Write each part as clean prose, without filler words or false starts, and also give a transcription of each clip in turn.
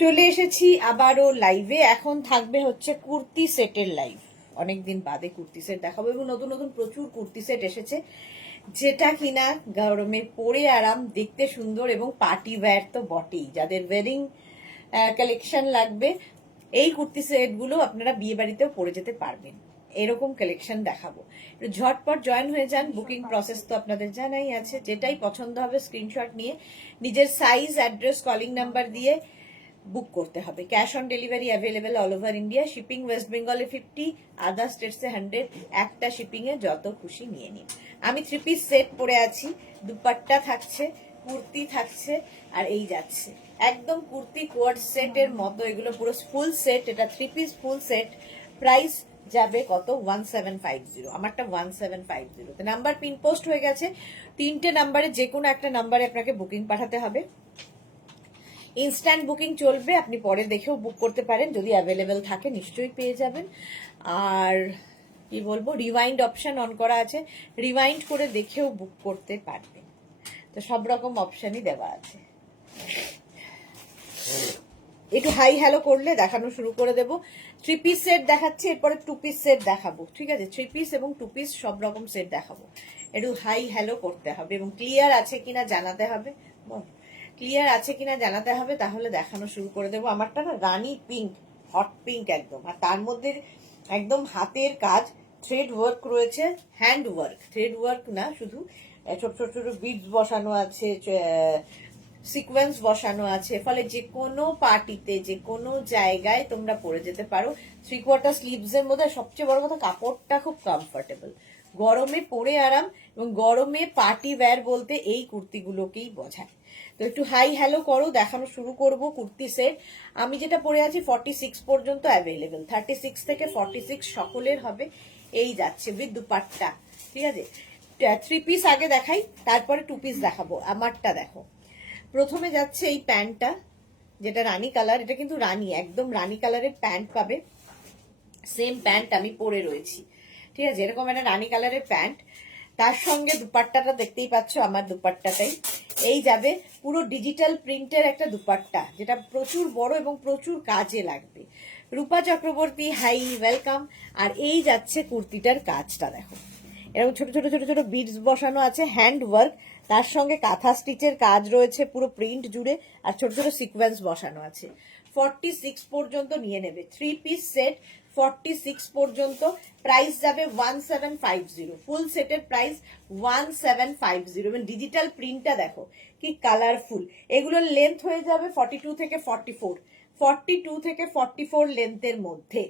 চলে এসেছি আবারও লাইভে। এখন থাকবে হচ্ছে কুর্তি সেটের লাইভ। অনেকদিন বাদে কুর্তি সেট দেখাবো এবং নতুন নতুন প্রচুর কুর্তি সেট এসেছে, যেটা কিনা গরমে পরে আরাম, দেখতে সুন্দর এবং পার্টি ওয়্যার তো বটেই। যাদের ওয়েডিং কালেকশন লাগবে, এই কুর্তি সেটগুলো আপনারা বিয়ে বাড়িতেও পরে যেতে পারবেন। এরকম কালেকশন দেখাবো। ঝটপট জয়েন হয়ে যান। বুকিং প্রসেস তো আপনাদের জানাই আছে। যেটাই পছন্দ হবে স্ক্রিনশট নিয়ে নিজের সাইজ, অ্যাড্রেস, কলিং নাম্বার দিয়ে বুক করতে হবে। Cash on delivery available all over India. Shipping West বেঙ্গলে 50, আদার স্টেটসে 100। একটা শিপিং এ যত খুশি নিয়ে নিন। আমি 3 পিস সেট পরে আছি, দুপাট্টা থাকছে, কুর্তি থাকছে, আর এই যাচ্ছে একদম কুর্তি কোয়ার্ড সেটের মতো। এগুলো পুরো ফুল সেট। এটা 3 পিস ফুল সেট। প্রাইস যাবে কত? 1750। আমারটা 1750। নাম্বার পিন পোস্ট হয়ে গেছে। 3টে নাম্বারে যে কোনো একটা নাম্বারে আপনাকে বুকিং পাঠাতে হবে। ইনস্ট্যান্ট বুকিং চলবে, আপনি পরে দেখেও বুক করতে পারেন, যদি অ্যাভেলেবেল থাকে নিশ্চয়ই পেয়ে যাবেন। আর কি বলবো, রিওয়াইন্ড অপশন অন করা আছে, রিওয়াইন্ড করে দেখেও বুক করতে পারবেন। তো সব রকম অপশনই দেওয়া আছে। একটু হাই হ্যালো করলে দেখানো শুরু করে দেবো। 3 পিস সেট দেখাচ্ছি, এরপরে 2 পিস সেট দেখাবো। ঠিক আছে, 3 পিস এবং 2 পিস সব রকম সেট দেখাবো। একটু হাই হ্যালো করতে হবে এবং ক্লিয়ার আছে কিনা জানাতে হবে। ক্লিয়ার আছে কিনা জানাতে হবে, তাহলে দেখানো শুরু করে দেবো। আমারটা না রানি পিঙ্ক, হট পিঙ্ক একদম। আর তার মধ্যে একদম হাতের কাজ, থ্রেড ওয়ার্ক রয়েছে, হ্যান্ড ওয়ার্ক, থ্রেড ওয়ার্ক না শুধু, ছোট ছোট ছোট বিডস বসানো আছে, সিকোয়েন্স বসানো আছে। ফলে যে কোনো পার্টিতে, যে কোনো জায়গায় তোমরা পরে যেতে পারো। 3/4 স্লিভস এর মধ্যে সবচেয়ে বড় কথা, কাপড়টা খুব কমফোর্টেবল। গরমে পরে আরাম এবং গরমে পার্টি ওয়্যার বলতে এই কুর্তিগুলোকেই বোঝায়। তো একটু হাই হ্যালো করো, দেখানো শুরু করব কুর্তি সেট। আমি যেটা পরে আছি 46 পর্যন্ত অ্যাভেলেবেল। 36 থেকে 46 সকলের হবে। এই যাচ্ছে উইথ দুপাট্টা। ঠিক আছে, 3 পিস আগে দেখাই, তারপরে 2 পিস দেখাবো। আমারটা দেখো। প্রথমে যাচ্ছে এই প্যান্টটা, যেটা রানী কালার। এটা কিন্তু রানী, একদম রানী কালারের প্যান্ট পাবে। সেম প্যান্ট আমি পরে রয়েছি। ঠিক আছে, এরকম একটা রানী কালারের প্যান্ট। তার সঙ্গে দুপাট্টাটা দেখতেই পাচ্ছ, আমার দুপাট্টাটাই। এই যাবে পুরো ডিজিটাল প্রিন্টের একটা দুপাট্টা, যেটা প্রচুর বড় এবং প্রচুর কাজে লাগবে। রূপা চক্রবর্তী, হাই ওয়েলকাম। আর এই যাচ্ছে কুর্তিটার কাজটা দেখো, এরকম ছোট ছোট ছোট ছোট বিডস বসানো আছে, হ্যান্ড ওয়ার্ক। তার সঙ্গে কাঁথা স্টিচের কাজ রয়েছে পুরো প্রিন্ট জুড়ে, আর ছোট ছোট সিকোয়েন্স বসানো আছে। 46 পর্যন্ত নিয়ে নেবে। 3 পিস সেট 46 পর্যন্ত। প্রাইস যাবে 1750। ফুল সেটের প্রাইস 1750। এবং ডিজিটাল প্রিন্টটা দেখো কি কালারফুল। এগুলোর লেন্থ হয়ে যাবে 42 থেকে 44, 42 থেকে 44 লেন্থের মধ্যে।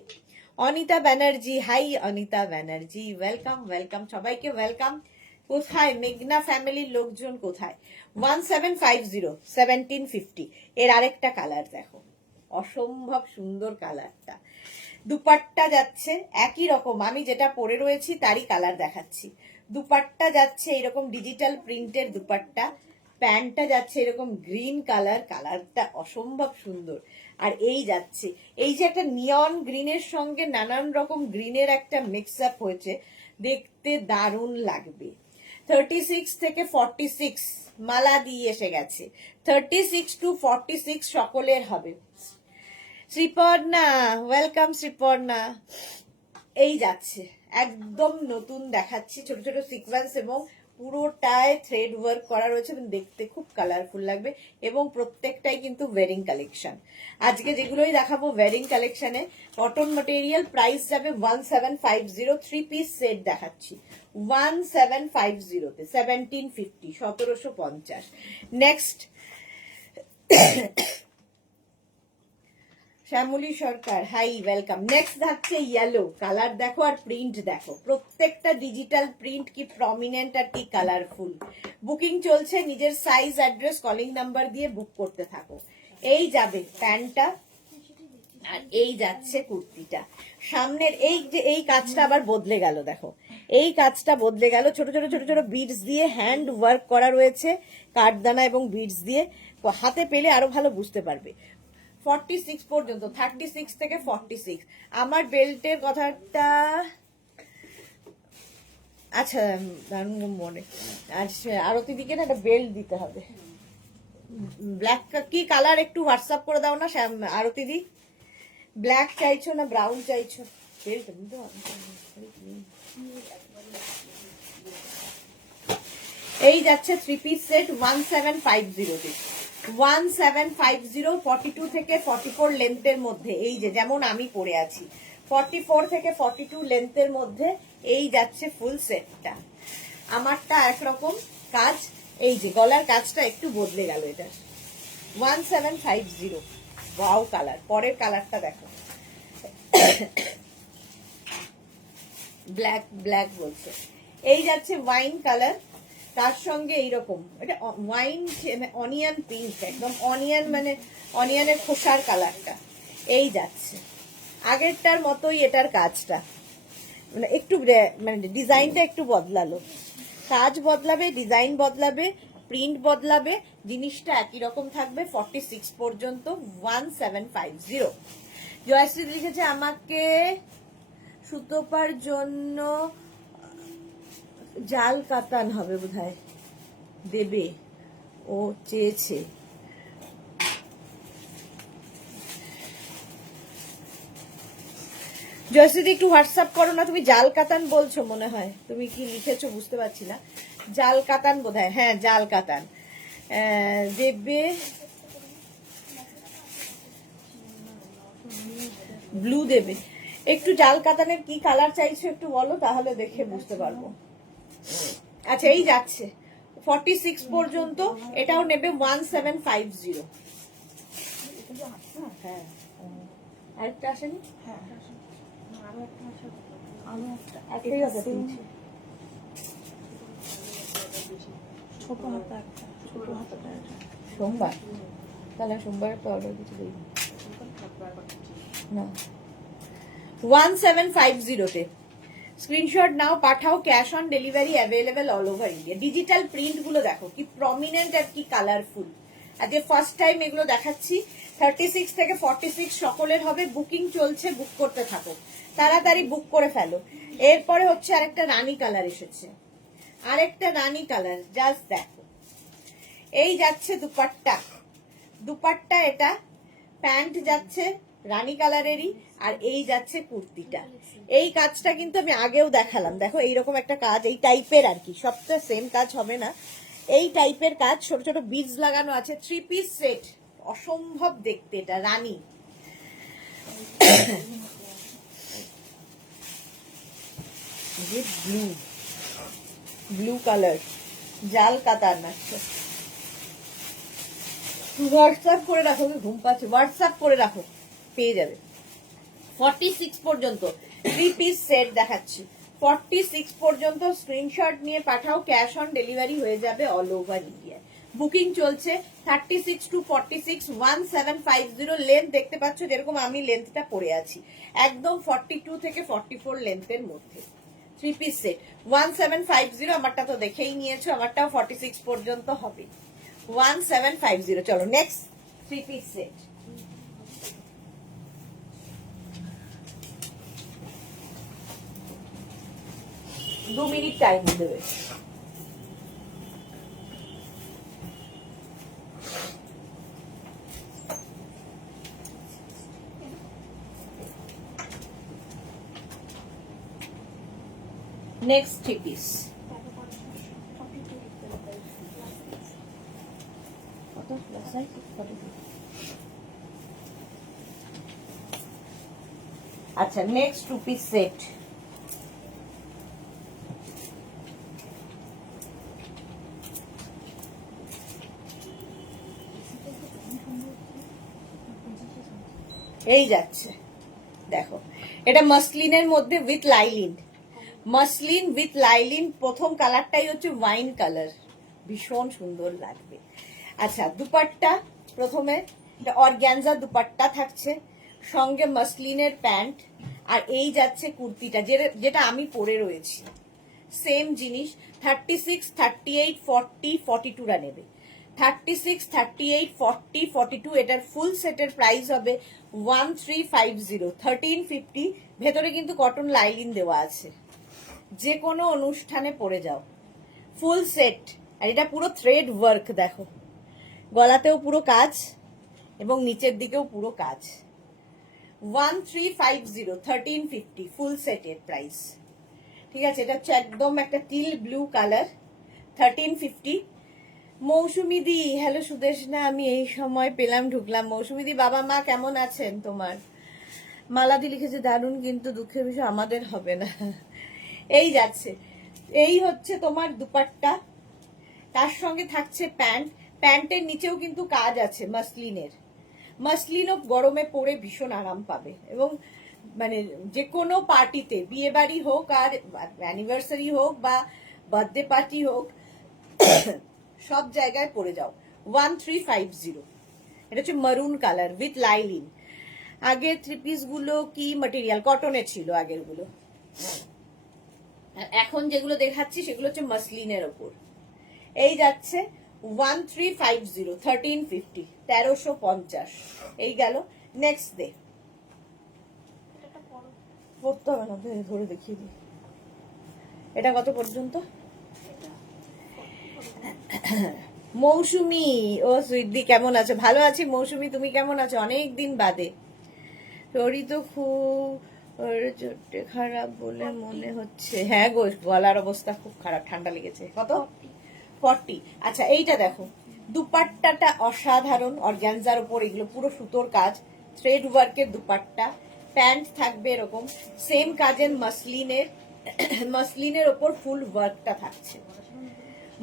Anita Banerjee, hi Anita Banerjee, welcome welcome, সবাইকে ওয়েলকাম। কোথায় মেঘনা ফ্যামিলির লোকজন কোথায়? 1750, 1750। এর আরেকটা কালার দেখো, অসম্ভব সুন্দর কালারটা। দুপাট্টা যাচ্ছে একই রকম, আমি যেটা পরে রয়েছি তারই কালার দেখাচ্ছি। দুপাট্টা যাচ্ছে এরকম ডিজিটাল প্রিন্টের দুপাট্টা। প্যান্টটা যাচ্ছে এরকম গ্রিন কালার, কালারটা অসম্ভব সুন্দর। আর এই যাচ্ছে, এই যে একটা নিয়ন গ্রিনের সঙ্গে নানান রকম গ্রিনের একটা মিক্স আপ হয়েছে, দেখতে দারুণ লাগবে। 36 থেকে 46 মালা দিয়ে এসে গেছে। 36 to 46 সকলের হবে। শ্রীপর্ণা, ওয়েলকাম শ্রীপর্ণা। এই যাচ্ছে একদম নতুন দেখাচ্ছি, ছোট ছোট সিকোয়েন্স এবং পুরোটায় থ্রেড ওয়ার্ক করা রয়েছে এবং দেখতে খুব কালারফুল লাগবে। এবং প্রত্যেকটাই কিন্তু ওয়েডিং কালেকশন। আজকে যেগুলোই দেখাবো ওয়েডিং কালেকশনে, কটন ম্যাটেরিয়াল। প্রাইস যাবে 1750। 3 পিস সেট দেখাচ্ছি 1750 তে, 1750, 1750। নেক্সট শ্যামলী সরকার, হাই ওয়েলকাম। নেক্সট থাকছে ইয়েলো কালার। দেখো আর প্রিন্ট দেখো, প্রত্যেকটা ডিজিটাল প্রিন্ট কি প্রমিনেন্ট আর কি কালারফুল। বুকিং চলছে, নিজের সাইজ, অ্যাড্রেস, কলিং নাম্বার দিয়ে বুক করতে থাকো। এই যাবে প্যান্টটা, আর এই যাচ্ছে কুর্তিটা। সামনের এই যে এই কাজটা আবার বদলে গেল, দেখো এই কাজটা বদলে গেল। ছোট ছোট ছোট ছোট বিডস দিয়ে হ্যান্ড ওয়ার্ক করা রয়েছে, কাঠদানা এবং বিডস দিয়ে। হাতে পেলে আরো ভালো বুঝতে পারবে। 46 পর্যন্ত, 36 থেকে 46। আমার বেল্টের কথাটা, আচ্ছা মনে, আচ্ছা আরতি দিকে না একটা বেল্ট দিতে হবে। ব্ল্যাক কি কালার একটু হোয়াটসঅ্যাপ করে দাও না আরতি দি। ব্ল্যাক চাইছো না ব্রাউন চাইছো? এই যাচ্ছে 3 পিস সেট 1750 তে। 1750 42 থেকে 44 লেন্থের মধ্যে। এই যে যেমন আমি পরে আছি 44 থেকে 42 লেন্থের মধ্যে এই যাচ্ছে ফুল সেটটা। আমারটা একরকম কাজ, এই যে গলার কাজটা একটু বদলে গেল এটার। 1750 ওয়াও কালার। পরের কালারটা দেখো, ব্ল্যাক ব্ল্যাক বলছে। এই যাচ্ছে ওয়াইন কালার, তার সঙ্গে এইরকম এটা ওয়াইন অনিয়ন পিঙ্ক, একদম অনিয়ন মানে অনিয়নের খোসার কালারটা। এই যাচ্ছে আগেরটার মতোই এটার কাজটা, মানে একটু মানে ডিজাইনটা একটু বদলালো। কাজ বদলাবে, ডিজাইন বদলাবে, প্রিন্ট বদলাবে, জিনিসটা একই রকম থাকবে 46 পর্যন্ত। 1750। জয়শ্রী লিখেছে আমাকে সুতোপার জন্য জাল কাতান হবে বোধহয় দেবে, ও চেয়েছে। জয়শ্রী একটু হোয়াটসঅ্যাপ করো না, তুমি জাল কাতান বলছো মনে হয়, তুমি কি লিখেছো বুঝতে পারছি না। জাল কাতান বোধহয়, হ্যাঁ জাল কাতান দেবে। ব্লু দেবে। একটু জাল কাতানের কি কালার চাইছো একটু বলো, তাহলে দেখে বুঝতে পারবো। আচ্ছা এই যাচ্ছে 46 পর্যন্ত, এটাও নেবে 1750। হ্যাঁ আরেকটা আসেনি, সোমবার, তাহলে সোমবারের তো অর্ডার কিছু দিই না। 1750 তে স্ক্রিনশট নাও, পাঠাও, cash on delivery available all over India. Digital print গুলো দেখো কি প্রমিনেন্ট আর কি কালারফুল। আজকে ফার্স্ট টাইম এগুলো দেখাচ্ছি। 36 থেকে 46 সকলের হবে। বুকিং চলছে, বুক করতে থাকো, তাড়াতাড়ি বুক করে ফেলো। এরপরে হচ্ছে আরেকটা রানী কালার এসেছে, আরেকটা রানী কালার, জাস্ট দেখো। এই যাচ্ছে দুপাট্টা, দুপাট্টা এটা, প্যান্ট যাচ্ছে রানী কালারেরই, আর এই যাচ্ছে কুর্তিটা। এই কাজটা কিন্তু আমি আগেও দেখালাম, দেখো এইরকম একটা কাজ, এই টাইপের আর কি, সবটা সেম কাজ হবে না, এই টাইপের কাজ, ছোট ছোট বিডস লাগানো আছে। 3 পিস সেট, অসম্ভব দেখতে এটা, রানী। ব্লু, ব্লু কালার, জাল কাতার নাচ্ছে। হোয়াটসঅ্যাপ করে রাখো, ঘুম পাচ্ছে, হোয়াটসঅ্যাপ করে রাখো, পেয়ে যাবে। 46 পর্যন্ত 3 পিস সেট দেখাচ্ছি। 46 পর্যন্ত স্ক্রিনশট নিয়ে পাঠাও, ক্যাশ অন ডেলিভারি হয়ে যাবে অল ওভার ইন্ডিয়া। বুকিং চলছে 36 to 46, 1750। লেন্থ দেখতে পাচ্ছ যেরকম আমি লেন্থটা পরে আছি, একদম 42 থেকে 44 লেন্থের মধ্যে। 3 পিস সেট 1750। আমারটা তো দেখেই নিয়েছো, আমারটাও 46 পর্যন্ত হবে। 1750। চলো next 3 piece set. 2 minute time দেবে। Next 3 piece. আচ্ছা নেক্সট 2 পিস সেট। এই যাচ্ছে দেখো, এটা মাসলিনের মধ্যে with linen, muslin with linen. প্রথম কালারটাই হচ্ছে ওয়াইন কালার, ভীষণ সুন্দর লাগবে। আচ্ছা দুপাট্টা, প্রথমে অর্গ্যানজা দুপাট্টা থাকছে, সঙ্গে মাসলিনের প্যান্ট, আর এই যাচ্ছে কুর্তিটা যেটা আমি পরে রয়েছি, সেম জিনিস। 36, 38, 40, 42 নেবে। 36, 38, 40, 42 এটার ফুল সেটের প্রাইস হবে 1350, 1350। ভেতরে কিন্তু কটন লাইলিন দেওয়া আছে, যে কোনো অনুষ্ঠানে পরে যাও, ফুল সেট। আর এটা পুরো থ্রেড ওয়ার্ক দেখো, গলাতেও পুরো কাজ এবং নিচের দিকেও পুরো কাজ। 1350, 1350 ফুল সেটের প্রাইস। ঠিক আছে, এটা হচ্ছে একদম একটা টিল ব্লু কালার, 1350। মৌসুমি দি, হ্যালো সুদেশনা, আমি এই সময় পেলাম, ঢুকলাম। মৌসুমি দি, বাবা মা কেমন আছেন তোমার? মালাদি লিখেছে দারুণ, কিন্তু দুঃখের বিষয় আমাদের হবে না। এই যাচ্ছে, এই হচ্ছে তোমার দুপাট্টা, তার সঙ্গে থাকছে প্যান্ট। প্যান্টের নিচেও কিন্তু কাজ আছে মাসলিনের। মাসলিনও গরমে পরে ভীষণ আরাম পাবে, এবং মানে যে কোনো পার্টিতে, বিয়ে বাড়ি হোক আর অ্যানিভার্সারি হোক বা বার্থডে পার্টি হোক, সব জায়গায় পরে যাও। 1350। এটা হচ্ছে মারুন কালার উইথ লাইলিন। আগের থ্রি পিস গুলো কি ম্যাটেরিয়াল? কটনের ছিল আগের গুলো। এখন যেগুলো দেখাচ্ছি সেগুলো হচ্ছে মাসলিনের ওপর। এই যাচ্ছে 1350, 1350, 1350। এই গেল। নেক্সট ডে পড়তে হবে না, ধরে দেখিয়ে দিই। এটা কত পর্যন্ত? মৌসুমি, ও সুইদি কেমন আছো? ভালো আছি মৌসুমি, তুমি কেমন আছো? অনেক দিন বাদে। শরীর তো খুব চোটে খারাপ বলে মনে হচ্ছে। হ্যাঁ গো, গলার অবস্থা খুব খারাপ, ঠান্ডা লেগেছে। কত? 40। আচ্ছা, এইটা দেখো, দুপাট্টাটা অসাধারণ, অর্গানজার উপর এগুলো পুরো সুতোর কাজ, থ্রেড ওয়ার্কের দুপাট্টা। প্যান্ট থাকবে এরকম সেম কাজের মাসলিনের, মাসলিনের ওপর ফুল ওয়ার্কটা থাকছে,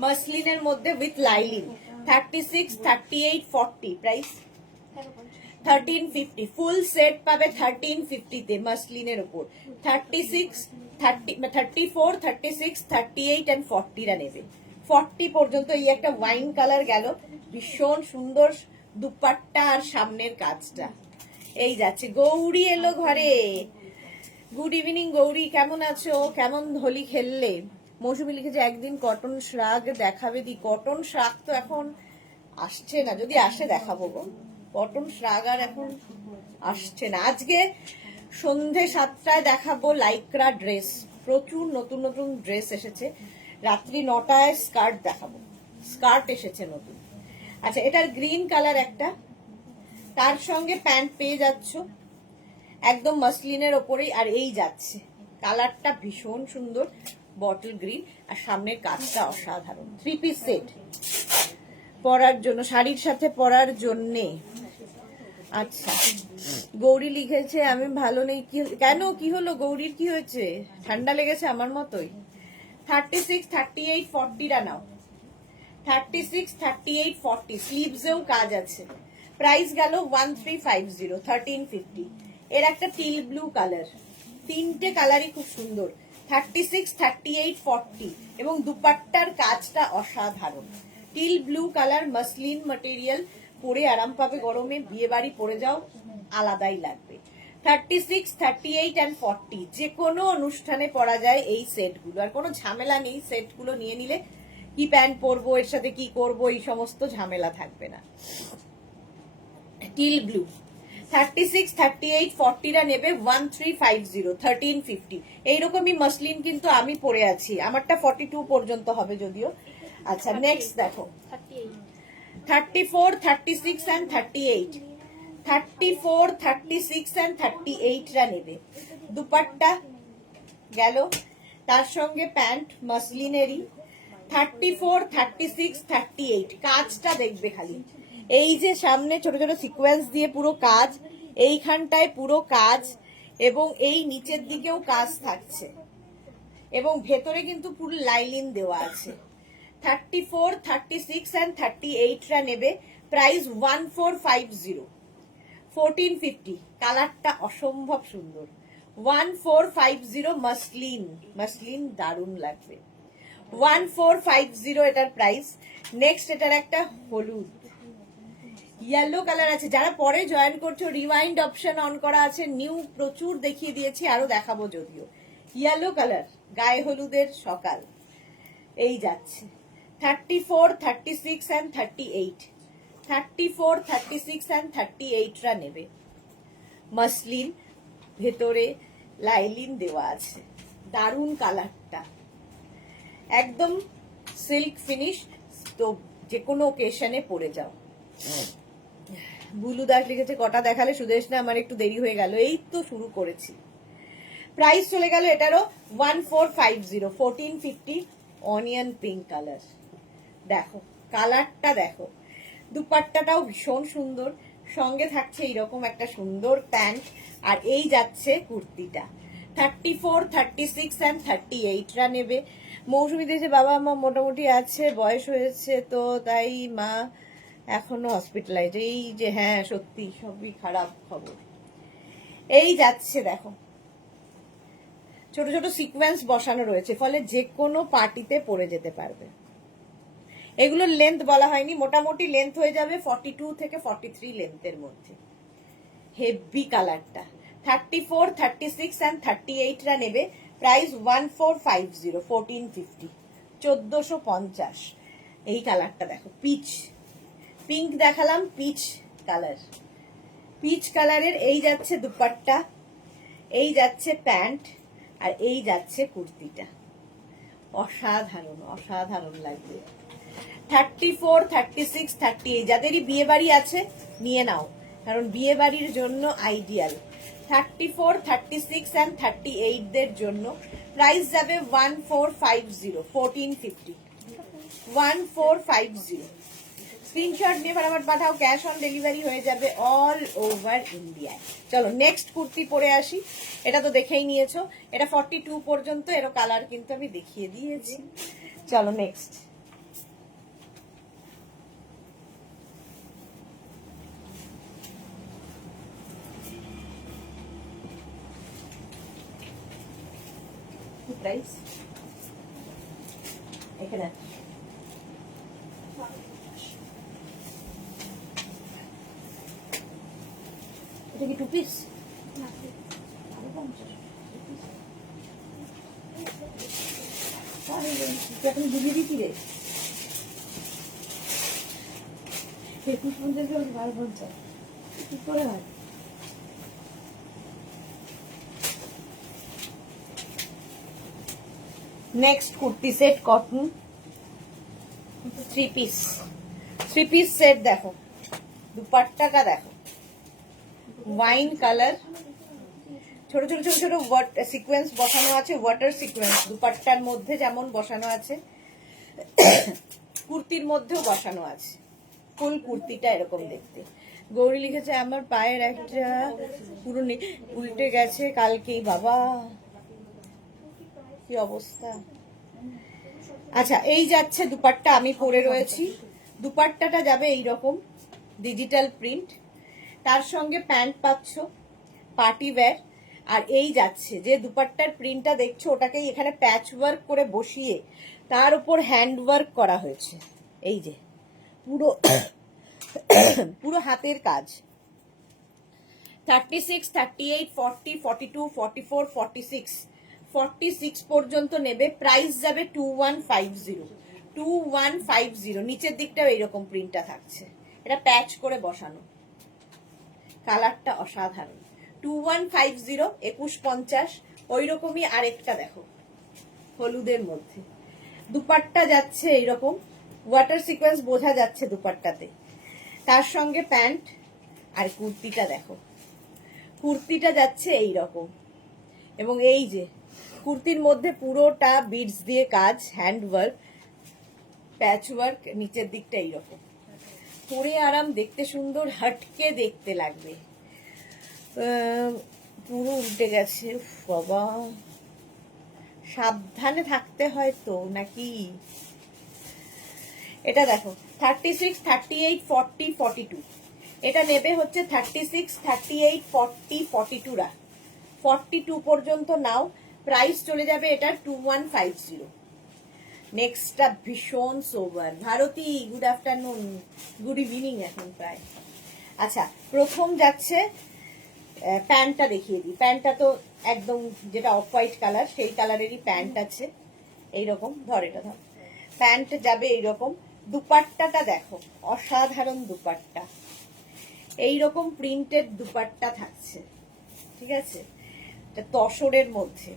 মাসলিনের মধ্যে with lining. 36, 38, 40 price 1350। Full set পাবে 1350 তে মাসলিনের উপর। 36, 30, 34, 36, 38 এন্ড 40 রা নেবে। 40 পর্যন্ত। এই একটা ওয়াইন কালার গেল, ভীষণ সুন্দর দুপাট্টা আর সামনের কাজটা। এই যাচ্ছে। গৌরী এলো ঘরে। গুড ইভিনিং গৌরী, কেমন আছো? কেমন হোলি খেললে? মৌসুমি লিখেছে একদিন কটন শ্রাগ দেখাবে দি। কটন শ্রাগ তো এখন আসছে না, যদি আসে দেখাবো গো। কটন শ্রাগ আর এখন আসছে না। আজকে সন্ধে 7টায় দেখাবো লাইক্রা ড্রেস, প্রচুর নতুন নতুন ড্রেস এসেছে। রাত্রি 9টায় স্কার্ট দেখাবো, স্কার্ট এসেছে নতুন। আচ্ছা, এটার গ্রিন কালার একটা, তার সঙ্গে প্যান্ট পেয়ে যাচ্ছ একদম মাসলিনের ওপরেই। আর এই যাচ্ছে, কালারটা ভীষণ সুন্দর, বটল গ্রিন, আর সামনের কাজটা অসাধারণ। 3 পিস সেট পরার জন্য, শাড়ির সাথে পরার জন্যে। আচ্ছা, গৌরী লিখেছে আমি ভালো নেই। কেন, কি হলো গৌরীর? কি হয়েছে? ঠান্ডা লেগেছে আমার মতোই। 36, 38, 40 রা নাও। 36, 38, 40 স্লিভসেও কাজ আছে। প্রাইস গেল 1350, 1350। এর একটা টিল ব্লু কালার, তিনটে কালারই খুব সুন্দর। 36, 38, 40 এবং দুপাট্টার কাজটা অসাধারণ। Till blue colour, muslin material, পরে আরাম পাবে গরমে। বিয়ে বাড়ি পরে যাও, আলাদাই লাগবে। 36, 38 and 40 যে কোনো অনুষ্ঠানে পরা যায় এই সেটগুলো, আর কোনো ঝামেলা নেই। সেটগুলো নিয়ে নিলে কি প্যান্ট পরবো, এর সাথে কি করবো, এই সমস্ত ঝামেলা থাকবে না। Teal blue. 36, 38, 40 রা নেবে 1350, 1350। এইরকমই মাসলিন কিন্তু আমি পরে আছি, আমারটা 42 পর্যন্ত হবে যদিও। আচ্ছা, নেক্সট দেখো 34, 36 and 38। 34, 36 and 38 রা নেবে। দুপাট্টা গেল, তার সঙ্গে প্যান্ট মাসলিনেরই। 34, 36, 38 কাজটা দেখবে খালি। এই যে সামনে ছোট ছোট সিকোয়েন্স দিয়ে পুরো কাজ, এইখানটায় পুরো কাজ, এবং এই নিচের দিকেও কাজ থাকছে, এবং ভেতরে কিন্তু পুরো লাইলিন দেওয়া আছে। 34, 36 and 38 রা নেবে। প্রাইস 1450, 1450। কালারটা অসম্ভব সুন্দর। 1450 মাসলিন, মাসলিন দারুণ লাগবে। 1450 এটার প্রাইস। নেক্সট এটার একটা হলুদ ইয়েলো কালার আছে। যারা পরে জয়েন করছো, রিওয়াইন্ড অপশন অন করা আছে। নিউ প্রচুর দেখিয়ে দিয়েছি, আরো দেখাবো যদিও। ইয়েলো কালার, গায়ে হলুদের সকাল। এই যাচ্ছে 34, 36 and 38। 34, 36 and 38 রা নেবে। মাসলিন, ভেতরে লাইলিন দেওয়া আছে, দারুণ কালারটা, একদম সিল্ক ফিনিশ। তো যে কোনো ওকেশনে পরে যাও। বুলু দাস লিখেছে কটা দেখালে সুদেশ না, আমার একটু দেরি হয়ে গেল, এই তো শুরু করেছি। প্রাইস চলে গেল এটারও 1450, 1450 অনিয়ন পিঙ্ক কালার। দেখো কালারটা দেখো, দুপাট্টাটাও ভীষণ সুন্দর, সঙ্গে থাকছে এইরকম একটা সুন্দর প্যান্ট, আর এই যাচ্ছে কুর্তিটা। 34, 36 অ্যান্ড 38রা নেবে। মৌসুমি দিয়েছে বাবা মা মোটামুটি আছে, বয়স হয়েছে তো তাই মা এখনো হসপিটালাইজ। এই যে হ্যাঁ সত্যি সবই খারাপ খবর। এই যাচ্ছে দেখো, ছোট ছোট সিকোয়েন্স বসানো রয়েছে, ফলে যে কোনো পার্টিতে পরে যেতে পারবে। এগুলোর লেন্থ বলা হয়নি, মোটামুটি লেন্থ হয়ে যাবে 42 থেকে 43 লেন্থের মধ্যে। হেভি কালারটা। 34, 36 অ্যান্ড 38রা নেবে। প্রাইস 1450, 1450, 1450। এই কালারটা দেখো, পিচ পিঙ্ক দেখালাম, পিচ কালার। পিচ কালারের এই যাচ্ছে দুপাট্টা, এই যাচ্ছে প্যান্ট, আর এই যাচ্ছে কুর্তিটা। অসাধারণ অসাধারণ লাগবে। 34, 36, 38 যাদেরই বিয়ে বাড়ি আছে নিয়ে নাও, কারণ বিয়ে বাড়ির জন্য আইডিয়াল। 34, 36 অ্যান্ড 38 দের জন্য প্রাইস যাবে 1450, 1450, 1450। স্ক্রিনশট নিয়ে ফটাফট পাঠাও, ক্যাশ অন ডেলিভারি হয়ে যাবে অল ওভার ইন্ডিয়ায়। চলো নেক্সট কুর্তি পরে আসি। এটা তো দেখেই নিয়েছো, এটা 42 পর্যন্ত, এর কালার কিন্তু আমি দেখিয়ে দিয়েছি। চলো নেক্সট। প্রাইস এখানে এটা কি 2 পিস? এখন বুঝিয়ে দিচ্ছি রে, 2150 1250 কি করে হয়? Next kurti set, cotton 3 piece, 3 piece set. দেখো দুপাট্টাটা দেখো, ওয়াইন কালার, ছোট ছোট ছোট ছোট সিকোয়েন্স বসানো আছে, ওয়াটার সিকোয়েন্স দুপাট্টার মধ্যে যেমন বসানো আছে, কুর্তির মধ্যেও বসানো আছে। ফুল কুর্তিটা এরকম দেখতে। গৌরী লিখেছে আমার পায়ের একটা পুরো উল্টে গেছে কালকেই, বাবা কি অবস্থা। আচ্ছা এই যাচ্ছে দুপাট্টা, আমি পরে রয়েছি। দুপাট্টাটা যাবে এইরকম ডিজিটাল প্রিন্ট, তার সঙ্গে প্যান্ট পাচ্ছ পার্টি ওয়্যার, আর এই যাচ্ছে যে দুপাট্টার প্রিন্টটা দেখছো ওটাকেই এখানে প্যাচ ওয়ার্ক করে বসিয়ে তার উপর হ্যান্ড ওয়ার্ক করা হয়েছে। এই যে পুরো পুরো হাতের কাজ। 36, 38, 40, 42, 44, 46, 46 পর্যন্ত নেবে। প্রাইস যাবে 2150, 2150। নিচের দিকটাও এইরকম প্রিন্টটা থাকছে, এটা প্যাচ করে বসানো, কালারটা অসাধারণ। 2150, 2150। ওই রকমই আরেকটা দেখো হলুদের মধ্যে, দুপাট্টা যাচ্ছে এইরকম, ওয়াটার সিকোয়েন্স বোঝা যাচ্ছে দুপাট্টাতে, তার সঙ্গে প্যান্ট, আর কুর্তিটা দেখো, কুর্তিটা যাচ্ছে এইরকম, এবং এই যে কুর্তির মধ্যে পুরোটা বিডস দিয়ে কাজ, হ্যান্ড ওয়ার্ক, প্যাচ ওয়ার্ক, নিচের দিকটা এইরকম। পরে আরাম, দেখতে সুন্দর, হটকে দেখতে লাগবে। পুরো উল্টে গেছে বাবা, সাবধানে থাকতে হয় তো নাকি। এটা দেখো 36, 38, 40, 42। এটা নেবে হচ্ছে 36, 38, 40, 42 রা, 42 পর্যন্ত নাও। প্রাইস চলে যাবে এটা 2150। নেক্সটটা ভীষণ sober. Bharati good afternoon, good evening এখন প্রায়। আচ্ছা প্রথম যাচ্ছে প্যান্টটা দেখিয়ে দিই। প্যান্টটা তো একদম যেটা অফ হোয়াইট কালার সেই কালারেরই প্যান্ট আছে এইরকম, ধর এটা ধর, প্যান্ট যাবে এইরকম। দুপাট্টাটা দেখো, অসাধারণ দুপাট্টা, এইরকম প্রিন্টেড দুপাট্টা থাকছে, ঠিক আছে, এটা তসরের মধ্যে।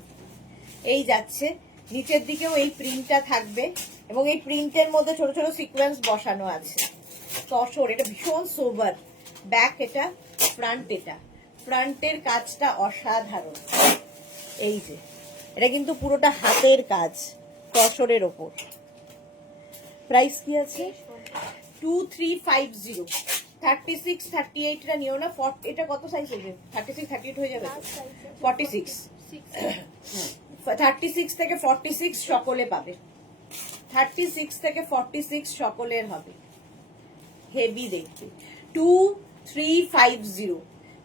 এই যাচ্ছে নিচের দিকেও এই প্রিন্টটা থাকবে, এবং এই প্রিন্টের মধ্যে ছোট ছোট সিকোয়েন্স বসানো আছে। তসর, এটা ভীষণ সোবার। ব্যাক এটা, ফ্রন্ট এটা, ফ্রন্টের কাজটা অসাধারণ। এই যে এটা কিন্তু পুরোটা হাতের কাজ, তসরের ওপর। প্রাইস কি আছে? 2350। 36, 38 টা নিও না। এটা কত সাইজ হবে? 36, 38 হয়ে যাবে তো? 46। 36 থেকে 46 সকলে পাবে। 36 থেকে 46 সকলের হবে। হেভি দেখতে। 2350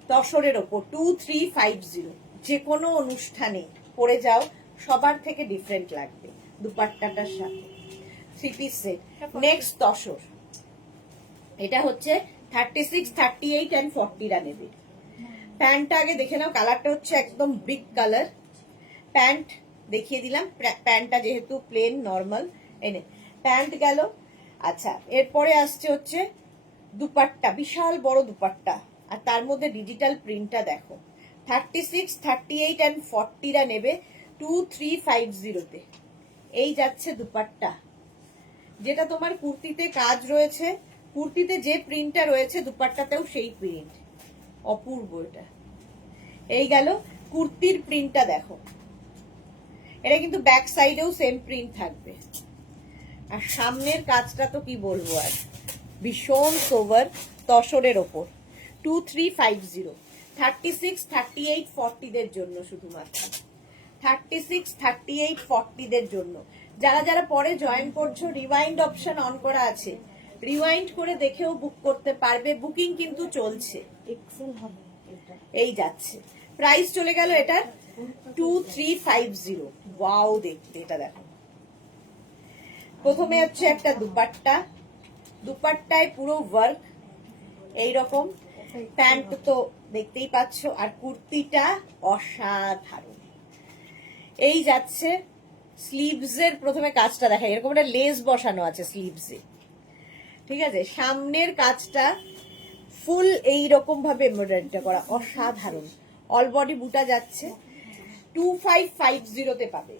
তসরের ওপর। 2350 যে কোনো অনুষ্ঠানে পরে যাও, সবার থেকে ডিফারেন্ট লাগবে দুপাট্টাটার সাথে। 3 পিস সেট। নেক্সট তসর, এটা হচ্ছে 36, 38 এন্ড 40 রা নেবে। প্যান্টটা আগে দেখে নাও, কালারটা হচ্ছে একদম বিগ কালার। প্যান্ট দেখিয়ে দিলাম, প্যান্টটা যেহেতু প্লেন নর্মাল, এনে প্যান্ট গেল। আচ্ছা, এরপরে আসছে হচ্ছে দুপাট্টা, বিশাল বড় দুপাট্টা, আর তার মধ্যে ডিজিটাল প্রিন্টটা দেখো। 36, 38 এন্ড 40 রা নেবে 2350 তে। এই যাচ্ছে দুপাট্টা, যেটা তোমার কুর্তিতে কাজ রয়েছে, কুর্তিতে যে প্রিন্টটা রয়েছে দুপাট্টাতেও সেই প্রিন্ট। অপূর্ব এটা। এই গেল কুর্তির প্রিন্টটা দেখো, এটা কিন্তু ব্যাক সাইডেও সেম প্রিন্ট থাকবে। আর সামনের কাজটা তো কি বলবো, আর ভীষণ সোভার তসরের ওপর। 2350। 36, 38, 40 দের জন্য শুধুমাত্র। 36, 38, 40 দের জন্য। যারা যারা পরে জয়েন করছো, রিওয়াইন্ড অপশন অন করা আছে, রিওয়াইন্ড করে দেখেও বুক করতে পারবে। বুকিং কিন্তু চলছে। এই যাচ্ছে, প্রাইস চলে গেল এটার 2350। ওয়াও দেখতে, এটা দেখো। প্রথমে হচ্ছে একটা দুপাট্টা, দুপাট্টায় পুরো ওয়ার্ক এইরকম। প্যান্ট তো দেখতেই পাচ্ছ, আর কুর্তিটা অসাধারণ। এই যাচ্ছে স্লিভস এর প্রথমে কাজটা দেখা, এরকম একটা লেস বসানো আছে স্লিভসে, ঠিক আছে। সামনের কাজটা ফুল এইরকম ভাবে এমব্রয়ডারিটা করা, অসাধারণ। অল বডি বুটা যাচ্ছে। 2550 তে পাবে।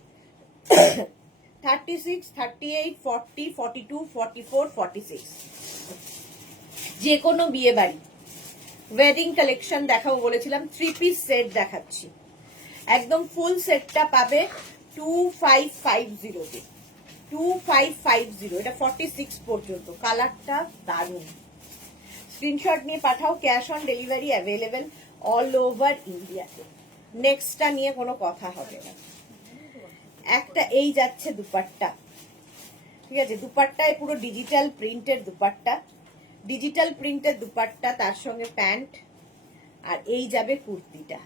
36, 38, 40, 42, 44, 46 যে কোনো বিয়ে বাড়ি ওয়েডিং কালেকশন দেখাবো বলেছিলাম। 3 পিস সেট দেখাচ্ছি, একদম ফুল সেটটা পাবে 2550 তে। 2550, এটা 46 পর্যন্ত। কালারটা দারুণ। স্ক্রিনশট নিয়ে পাঠাও। Cash on delivery available all over ইন্ডিয়াতে। নেক্সটটা নিয়ে কোনো কথা হবে না। একটা এই যাচ্ছে দুপাট্টা, ঠিক আছে। দুপাট্টায় পুরো ডিজিটাল প্রিন্টের দুপাট্টা, ডিজিটাল প্রিন্টের দুপাট্টা, তার সঙ্গে প্যান্ট, আর এই যাবে কুর্তিটা।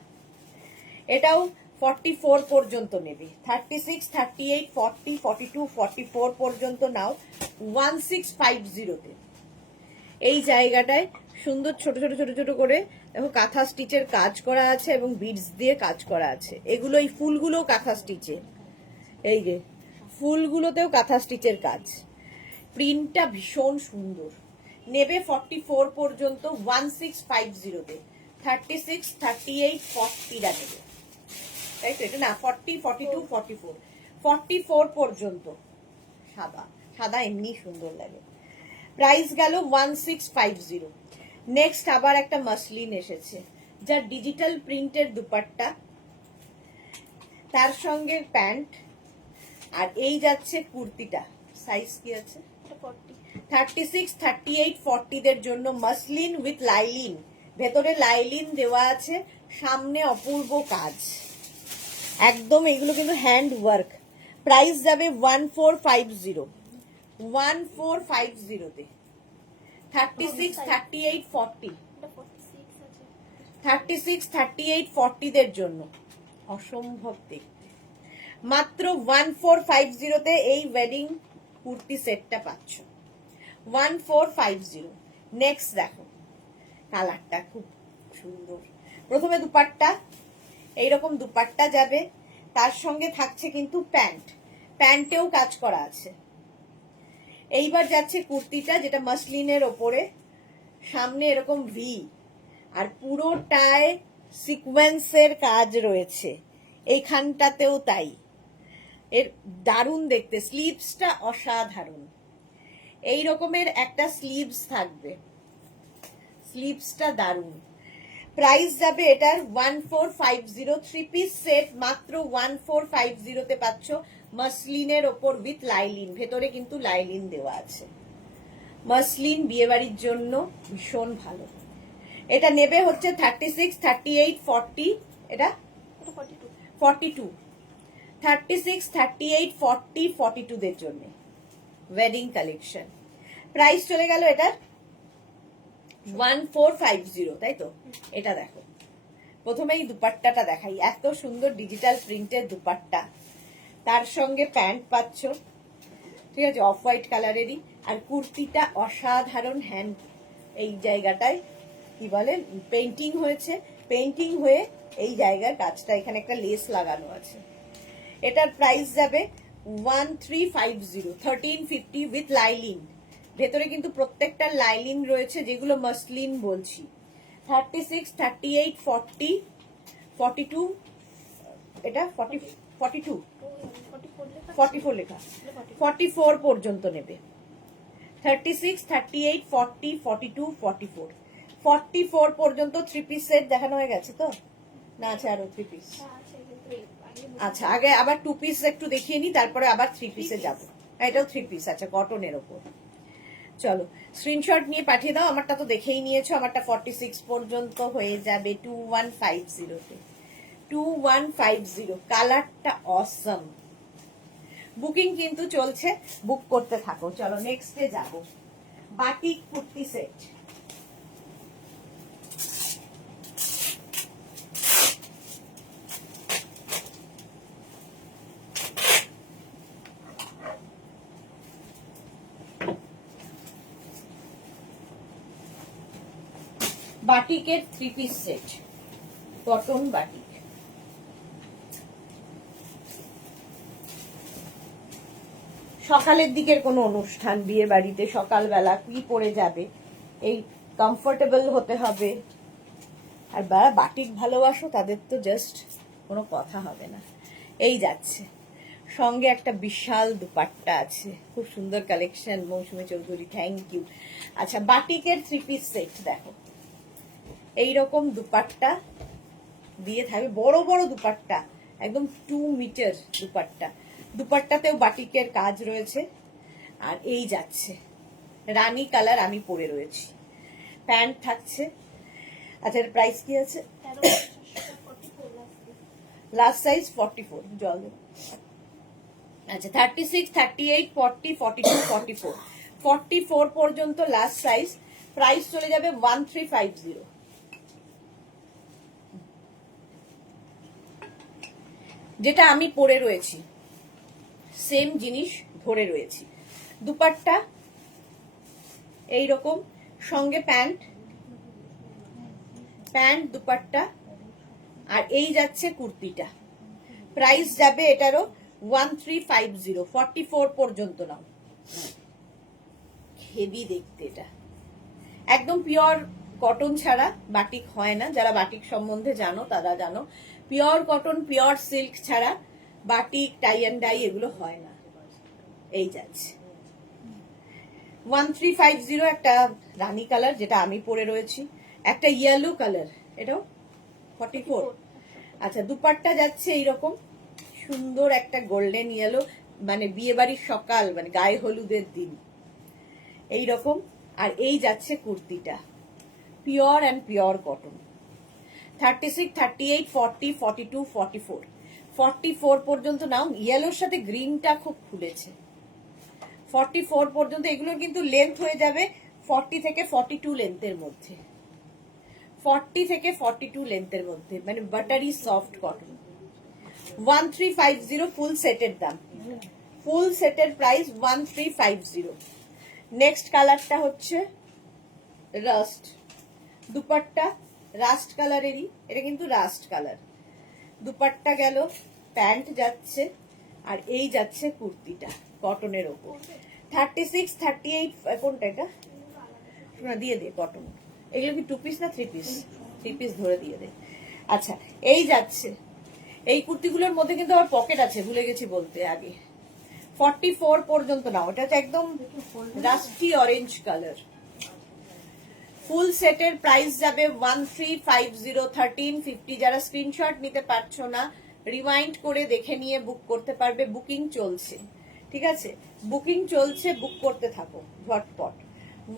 এটাও 44 পর্যন্ত নেবে। 36, 38, 40, 42, 44 পর্যন্ত নাও 1650 তে। এই জায়গাটায় সুন্দর ছোট ছোট ছোট ছোট করে দেখো কাঁথা স্টিচের কাজ করা আছে এবং বিডস দিয়ে কাজ করা আছে। এগুলো, এই ফুলগুলোও কাঁথা স্টিচের, এই যে ফুলগুলোতেও কাঁথা স্টিচের কাজ। প্রিন্টটা ভীষণ সুন্দর। নেবে 44 পর্যন্ত 1650 তে। 36, 38, 40 রা নেবে, তাই তো? এটা না 40, 42, 44, 44 পর্যন্ত। সাদা সাদা এমনি সুন্দর লাগে। প্রাইস গেল 1650। নেক্সট আবার একটা মাসলিন এসেছে, যার ডিজিটাল প্রিন্টের দুপাট্টা, তার সঙ্গে প্যান্ট, আর এই যাচ্ছে কুর্তিটা। সাইজ কি আছে? 36, 38, 40 দের জন্য মাসলিন উইথ লাইলিন। ভেতরে লাইলিন দেওয়া আছে, সামনে অপূর্ব কাজ একদম। এগুলো কিন্তু হ্যান্ড ওয়ার্ক। প্রাইস যাবে 1450। 1450 তে। 36, 38, 40, 36, 38, 40 দের জন্য অসম্ভব দেখতে। মাত্র 1450 তে এই ওয়েডিং কুর্তি সেটটা পাচ্ছ। 1450। নেক্সট দেখো, কালারটা খুব সুন্দর। প্রথমে দুপাট্টা, এইরকম দুপাট্টা যাবে, তার সঙ্গে থাকছে কিন্তু প্যান্ট, প্যান্টেও কাজ করা আছে। এইবার যাচ্ছে কুর্তিটা, যেটা মাসলিনের ওপরে, সামনে এরকম ভি, আর পুরোটায় সিকোয়েন্সের কাজ রয়েছে, এইখানটাতেও তাই। এর দারুণ দেখতে, স্লিভসটা অসাধারণ। এই রকমের একটা স্লিভস থাকবে, স্লিভসটা দারুন। প্রাইস যাবে এটার 1450, 3 পিস সেট মাত্র 1450 তে পাচ্ছ, মাসলিনের ওপর উইথ লাইলিন, ভেতরে কিন্তু লাইলিন দেওয়া আছে। মাসলিন বিয়ে বাড়ির জন্য ভীষণ ভালো। এটা নেবে হচ্ছে 36, 38, 40, এটা 42, 36, 38, 40, 42 দের জন্য ওয়েডিং কালেকশন। প্রাইস চলে গেল এটার 1450, তাই তো? এটা দেখো, প্রথমেই দুপাট্টাটা দেখাই, এত সুন্দর ডিজিটাল প্রিন্টের দুপাট্টা, তার সঙ্গে প্যান্ট পাচ্ছ, ঠিক আছে, অফ হোয়াইট কালারেরই। আর কুর্তিটা অসাধারণ, হ্যান্ড এই জায়গাটায় কি বলে পেইন্টিং হয়েছে, পেইন্টিং হয়ে এই জায়গার কাজটা এখানে একটা লেস লাগানো আছে। এটার প্রাইস যাবে 1350, 1350 উইথ লাইলিন, ভেতরে কিন্তু প্রত্যেকটা লাইলিন রয়েছে, যেগুলো মাসলিন বলছি। 36, 38, 40, 42, এটা 42, 44 লেখা, 44 পর্যন্ত নেবে। 36, 38, 40, 42, 44, 44 পর্যন্ত 3 পিস সেট দেখানো হয়ে গেছে তো, না আছে আরো 3 পিস? আচ্ছা, আগে আবার 2 পিস একটু দেখিয়ে নি, তারপরে আবার 3 পিসে যাবো। এটাও 3 পিস, আচ্ছা, কটনের ওপর। চলো স্ক্রিনশট নিয়ে পাঠিয়ে দাও, আমারটা তো দেখেই নিয়েছো, আমারটা 46 পর্যন্ত হয়ে যাবে 2150 তে। 2150, কালারটা অসম। বুকিং কিন্তু চলছে, বুক করতে থাকো। চলো নেক্সটে যাব, বাটিক কুর্তি সেট। বাটিকের 3 পিস সেট, কটন বাটিক। সকালের দিকের কোনো অনুষ্ঠান, বিয়ে বাড়িতে সকালবেলা কি পরে যাবে, এই কমফোর্টেবল হতে হবে। আর যারা বাটিক ভালোবাসো তাদের তো জাস্ট কোনো কথা হবে না। এই যাচ্ছে, সঙ্গে একটা বিশাল দুপাট্টা আছে, খুব সুন্দর collection Mousumi Chowdhury, thank you. আচ্ছা, বাটিকের 3 পিস সেট দেখো, এইরকম দুপাট্টা দিয়ে থাকবে, বড় বড় দুপাট্টা, একদম 2 মিটার দুপাট্টা, দুপাট্টাতেও বাটিকের কাজ রয়েছে। আর এই যাচ্ছে রানী কালার, আমি পরে রয়েছি, প্যান্ট থাকছে। আচ্ছা, এর প্রাইস কি আছে? লাস্ট সাইজ 44, জল দেবো। আচ্ছা, 36, 38, 40, 42, 44, 44 পর্যন্ত লাস্ট সাইজ। প্রাইস চলে যাবে 1350। যেটা আমি পরে রয়েছি সেম জিনিস ধরে রয়েছি। দুপাট্টা এইরকম, সঙ্গে প্যান্ট, প্যান্ট দুপাট্টা, আর এই যাচ্ছে কুর্তিটা। প্রাইস যাবে এটারও 1350, 44 পর্যন্ত নাও। হেভি দেখতে, এটা একদম পিওর কটন ছাড়া বাটিক হয় না, যারা বাটিক সম্বন্ধে জানো তারা জানো, পিওর কটন পিওর সিল্ক ছাড়া বাটিক টাই অ্যান্ড ডাই এগুলো হয় না। এই যাচ্ছে 1350, একটা রানী কালার যেটা আমি পরে রয়েছি, একটা ইয়েলো কালার, এটাও 44। আচ্ছা, দুপাট্টা যাচ্ছে এইরকম সুন্দর একটা গোল্ডেন ইয়েলো, মানে বিয়ে বাড়ির সকাল, মানে গায়ে হলুদের দিন এইরকম। আর এই যাচ্ছে কুর্তিটা, পিওর অ্যান্ড পিওর কটন। 36, 38, 40, 42, 44, 44 পর্যন্ত নাও। ইয়েলোর সাথে গ্রিনটা খুব খুলেছে। 44 পর্যন্ত, এগুলো কিন্তু লেন্থ হয়ে যাবে 40 থেকে 42 লেন্থের মধ্যে, 40 থেকে 42 লেন্থের মধ্যে, মানে বাটারি সফট কটন। 1350 ফুল সেটের দাম, ফুল সেটের প্রাইস 1350। নেক্সট কালারটা হচ্ছে রাস্ট, দুপাট্টা রাস্ট কালারেরই, এটা কিন্তু রাস্ট কালার। দুপাট্টা গেল, প্যান্ট যাচ্ছে, আর এই যাচ্ছে কুর্তিটা কটনের ওপর। 36, 38, কোনটা এটা দিয়ে দে, কটন। এগুলো কি 2 পিস না 3 পিস? 3 পিস ধরে দিয়ে দে। আচ্ছা, এই যাচ্ছে, এই কুর্তিগুলোর মধ্যে কিন্তু আবার পকেট আছে, ভুলে গেছি বলতে আগে। 44 পর্যন্ত নাও। এটা হচ্ছে একদম রাস্টি অরেঞ্জ কালার। ফুল সেটের প্রাইস যাবে 1350 1350। যারা স্ক্রিনশট নিতে পারছো না, রিমাইন্ড করে দেখে নিয়ে বুক করতে পারবে। বুকিং চলছে, ঠিক আছে, বুকিং চলছে, বুক করতে থাকো ঝটপট।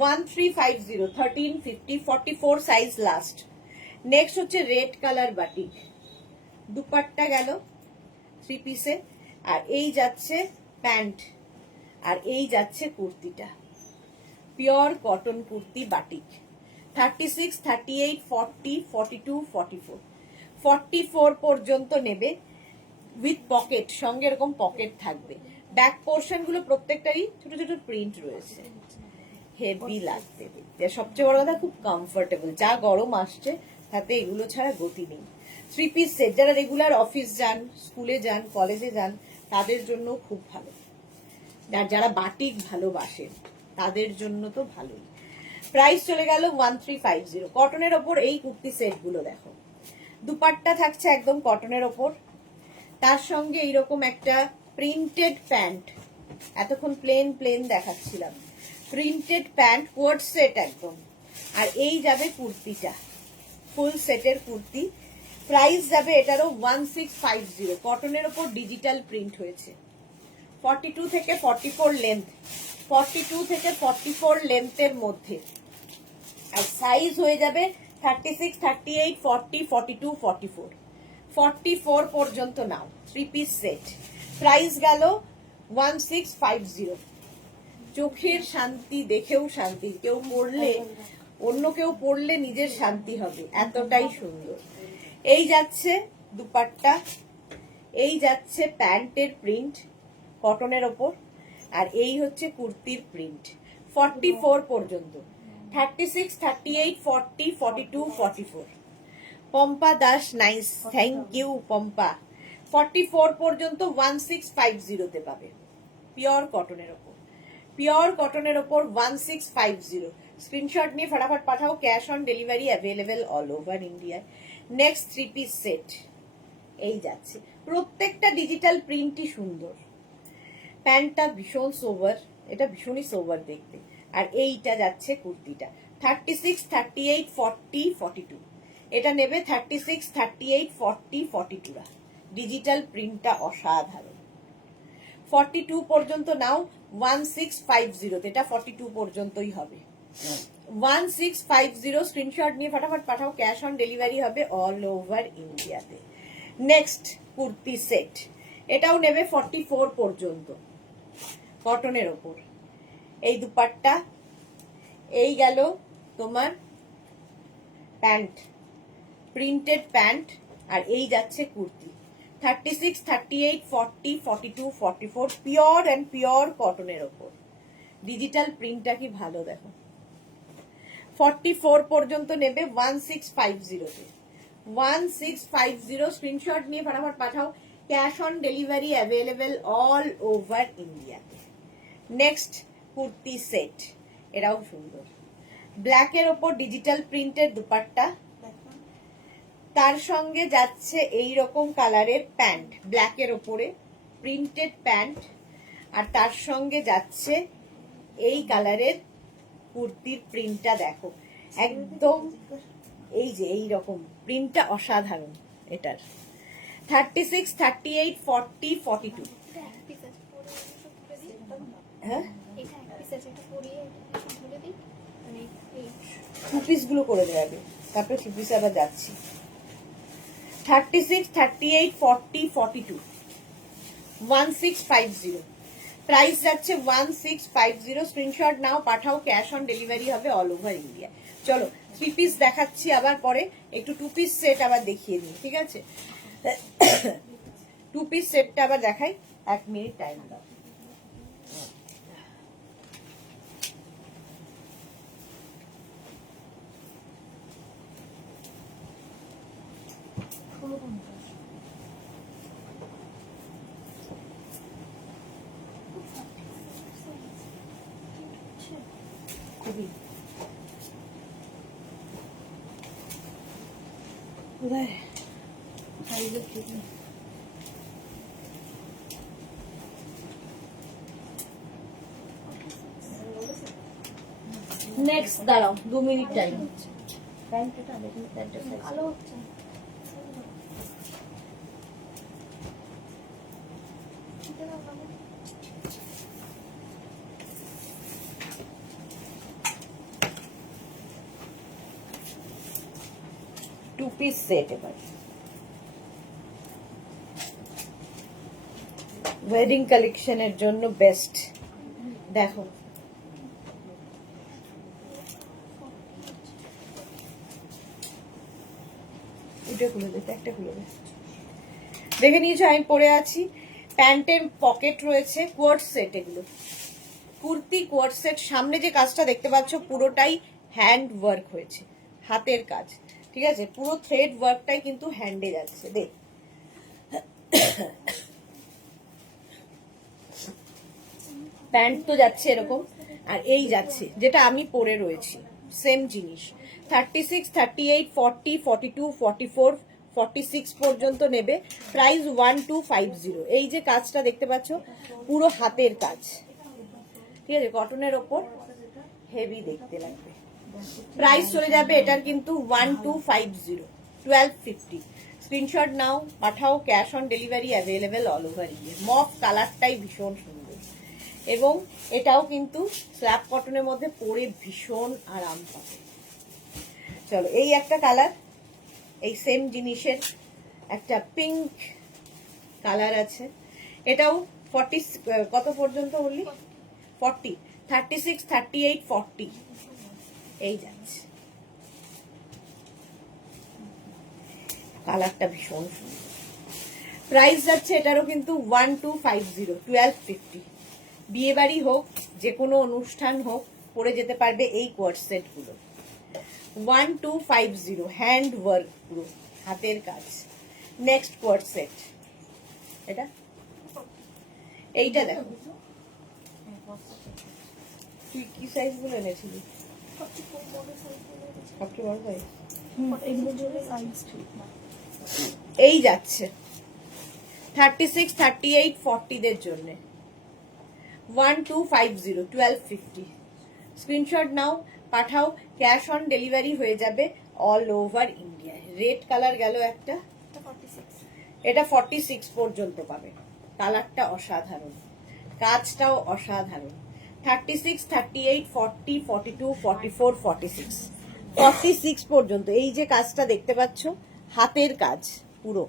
1350 1350 44 সাইজ লাস্ট। নেক্সট হচ্ছে রেড কালার বাটিক, দুপাট্টা গেল 3 পিসে, আর এই যাচ্ছে প্যান্ট, আর এই যাচ্ছে কুর্তিটা, পিওর কটন কুর্তি বাটিক। 36 38 40 42 44 44 পর্যন্ত নেবে, উইথ পকেট, সঙ্গে এরকম পকেট থাকবে। ব্যাক পোর্শন গুলো প্রত্যেকটারই ছোট ছোট প্রিন্ট রয়েছে, হেভি লাগবে দেখতে। সবচেয়ে বড় কথা, খুব কমফোর্টেবল। যা গরম আসছে তাতে এগুলো ছাড়া গতি নেই। 3 পিস সেট, যারা রেগুলার অফিস যান, স্কুলে যান, কলেজে যান, তাদের জন্য খুব ভালো। আর যারা বাটিক ভালোবাসেন তাদের জন্য তো ভালোই। প্রাইস চলে গেল 1350। কটনের ওপর এই কুর্তি সেট গুলো দেখো, দুপাট্টা থাকছে একদম কটনের ওপর, তার সঙ্গে এইরকম একটা প্রিন্টেড প্যান্ট। এতক্ষণ প্লেন প্লেন দেখাচ্ছিলাম, প্রিন্টেড প্যান্ট, কোয়ার্ড সেট একদম। আর এই যাবে কুর্তিটা, ফুল সেটের কুর্তি। প্রাইস যাবে এটারও 1650। কটনের ওপর ডিজিটাল প্রিন্ট হয়েছে। 42 থেকে 44 লেন্থ, 42 থেকে 44 লেন্থের মধ্যে। আর সাইজ হয়ে যাবে 36 38 40 42 44 44 পর্যন্ত নাও। 3 পিস সেট, প্রাইস গেল 1650। চোখের শান্তি, দেখেও শান্তি, কেউ পড়লে, অন্য কেউ পড়লে নিজের শান্তি হবে, এতটাই সুন্দর। এই যাচ্ছে দুপাট্টা, এই যাচ্ছে প্যান্টের প্রিন্ট কটনের ওপর, আর এই হচ্ছে কুর্তির প্রিন্ট। 44 পর্যন্ত, 36 38 40 42 44। Pampa Das, nice, thank you Pampa. 44 পর্যন্ত 1650 তে পাবে, পিওর কটনের ওপর, পিওর কটনের ওপর 1650। স্ক্রিনশট নিয়ে ফটাফট পাঠাও, cash on delivery available all over India. Next 3 piece set, এই যাচ্ছে, প্রত্যেকটা ডিজিটাল প্রিন্টই সুন্দর। প্যান্টটা ভীষণ সোভার, এটা ভীষণই সোভার দেখতে। আর এইটা যাচ্ছে কুর্তিটা, 36 38 40 42। এটা নেবে 36 38 40 42। ডিজিটাল প্রিন্টটা অসাধারণ। 42 পর্যন্ত নাও, 1650। এটা 42 পর্যন্তই হবে। 1650 স্ক্রিনশট নিয়ে ফটাফট পাঠাও, ক্যাশ অন ডেলিভারি হবে অল ওভার ইন্ডিয়াতে। নেক্সট কুর্তি সেট, এটাও নেবে 44 পর্যন্ত, কটনের ওপর। এই দুপাট্টা, এই গেল তোমার প্যান্ট, প্রিন্টেড প্যান্ট, আর এই যাচ্ছে কুর্তি। 36 38 40 42 44 পিওর অ্যান্ড পিওর কটনের ওপর। ডিজিটাল প্রিন্টটা কি ভালো দেখো। 44 পর্যন্ত নেবে 1650 তে। 1650 স্ক্রিনশট নিয়ে ফটাফট পাঠাও, cash on delivery available all over ইন্ডিয়াতে। নেক্সট কুর্তি সেট, এটাও সুন্দর, ব্ল্যাকের ওপর ডিজিটাল প্রিন্টের দুপাট্টা, তার সঙ্গে যাচ্ছে এই রকম কালারের প্যান্ট, ব্ল্যাকের ওপরে প্রিন্টেড প্যান্ট, আর তার সঙ্গে যাচ্ছে এই কালারের কুর্তির প্রিন্টটা দেখো, একদম এই যে এই রকম প্রিন্টটা অসাধারণ এটার। 36 38 40 42। হ্যাঁ, 2 পিস গুলো করে দেবে, তারপরে 3 পিসে আবার যাচ্ছি। 36 38 40 42 1650। প্রাইস যাচ্ছে 1650। স্ক্রিনশট নাও, পাঠাও, ক্যাশ অন ডেলিভারি হবে অল ওভার ইন্ডিয়া। চলো 3 পিস দেখাচ্ছি আবার পরে, একটু 2 পিস সেট আবার দেখিয়ে দিই, ঠিক আছে? 2 পিস সেটটা আবার দেখাই, 1 মিনিট টাইম দাও। খুবই কোথায় সাইজের ঠিক নেই। নেক্সট দাঁড়াও 2 মিনিট টাইম। প্যান্টটা দেখুন, প্যান্টের সাইজ ভালো হচ্ছে। Two piece set. এবার ওয়েডিং কালেকশনের জন্য বেস্ট। দেখো এটা খুলে দে, একটা খুলে দে। দেখে নিয়েছো আমি পরে আছি। প্যান্টের পকেট রয়েছে, কোয়ার্ড সেট এগুলো, কুর্তি কোয়ার্ড সেট। সামনে যে কাজটা দেখতে পাচ্ছ পুরোটাই হ্যান্ড ওয়ার্ক হয়েছে, হাতের কাজ। ঠিক আছে, পুরো থ্রেড ওয়ার্কটাই কিন্তু হ্যান্ডে যাচ্ছে। দেখ প্যান্ট তো যাচ্ছে এরকম, আর এই যাচ্ছে যেটা আমি পরে রয়েছি সেম জিনিস। 36, 38, 40, 42, 44, 46 পর্যন্ত নেবে। প্রাইস 1250। এই যে কাজটা দেখতে পাচ্ছ পুরো হাতের কাজ, ঠিক আছে, কটনের ওপর হেভি দেখতে লাগবে। প্রাইস চলে যাবে এটার কিন্তু 1250, 1250। স্ক্রিনশট নাও, পাঠাও, cash on delivery available all over India. Mauve কালারটাই ভীষণ সুন্দর, এবং এটাও কিন্তু স্ল্যাব কটনের মধ্যে পরে ভীষণ আরাম পাবে। চলো এই একটা কালার, এই সেম জিনিসের একটা পিঙ্ক কালার আছে, এটাও 40 কত পর্যন্ত বললি? 40, 36, 38, 40 এই যাচ্ছে। কালারটা ভীষণ সুন্দর। প্রাইস যাচ্ছে এটারও কিন্তু 1250, 1250। বিয়ে বাড়ি হোক, যে কোনো অনুষ্ঠান হোক, পরে যেতে পারবে এই কোয়ার্ড সেট গুলো। 1250, হ্যান্ড ওয়ার্ক, পুরো হাতের কাজ। নেক্সট কোয়ার্ড সেট, এটা এইটা দেখো। তুই কি সাইজ গুলো এনেছিলি? সবচেয়ে বড় সাইজ। এই যাচ্ছে 36, 38, 40 দের জন্য 1250, 1250। স্ক্রিনশট নাও, পাঠাও, ক্যাশ অন ডেলিভারি হয়ে যাবে অল ওভার ইন্ডিয়ায়। রেড কালার গেল একটা, এটা 46 পর্যন্ত পাবে। কালারটা অসাধারণ, কাজটাও অসাধারণ। 36, 38, 40, 42, 44, 46, 46 পর্যন্ত এই যে কাজটা দেখতে পাচ্ছ, হাতের কাজ পুরো,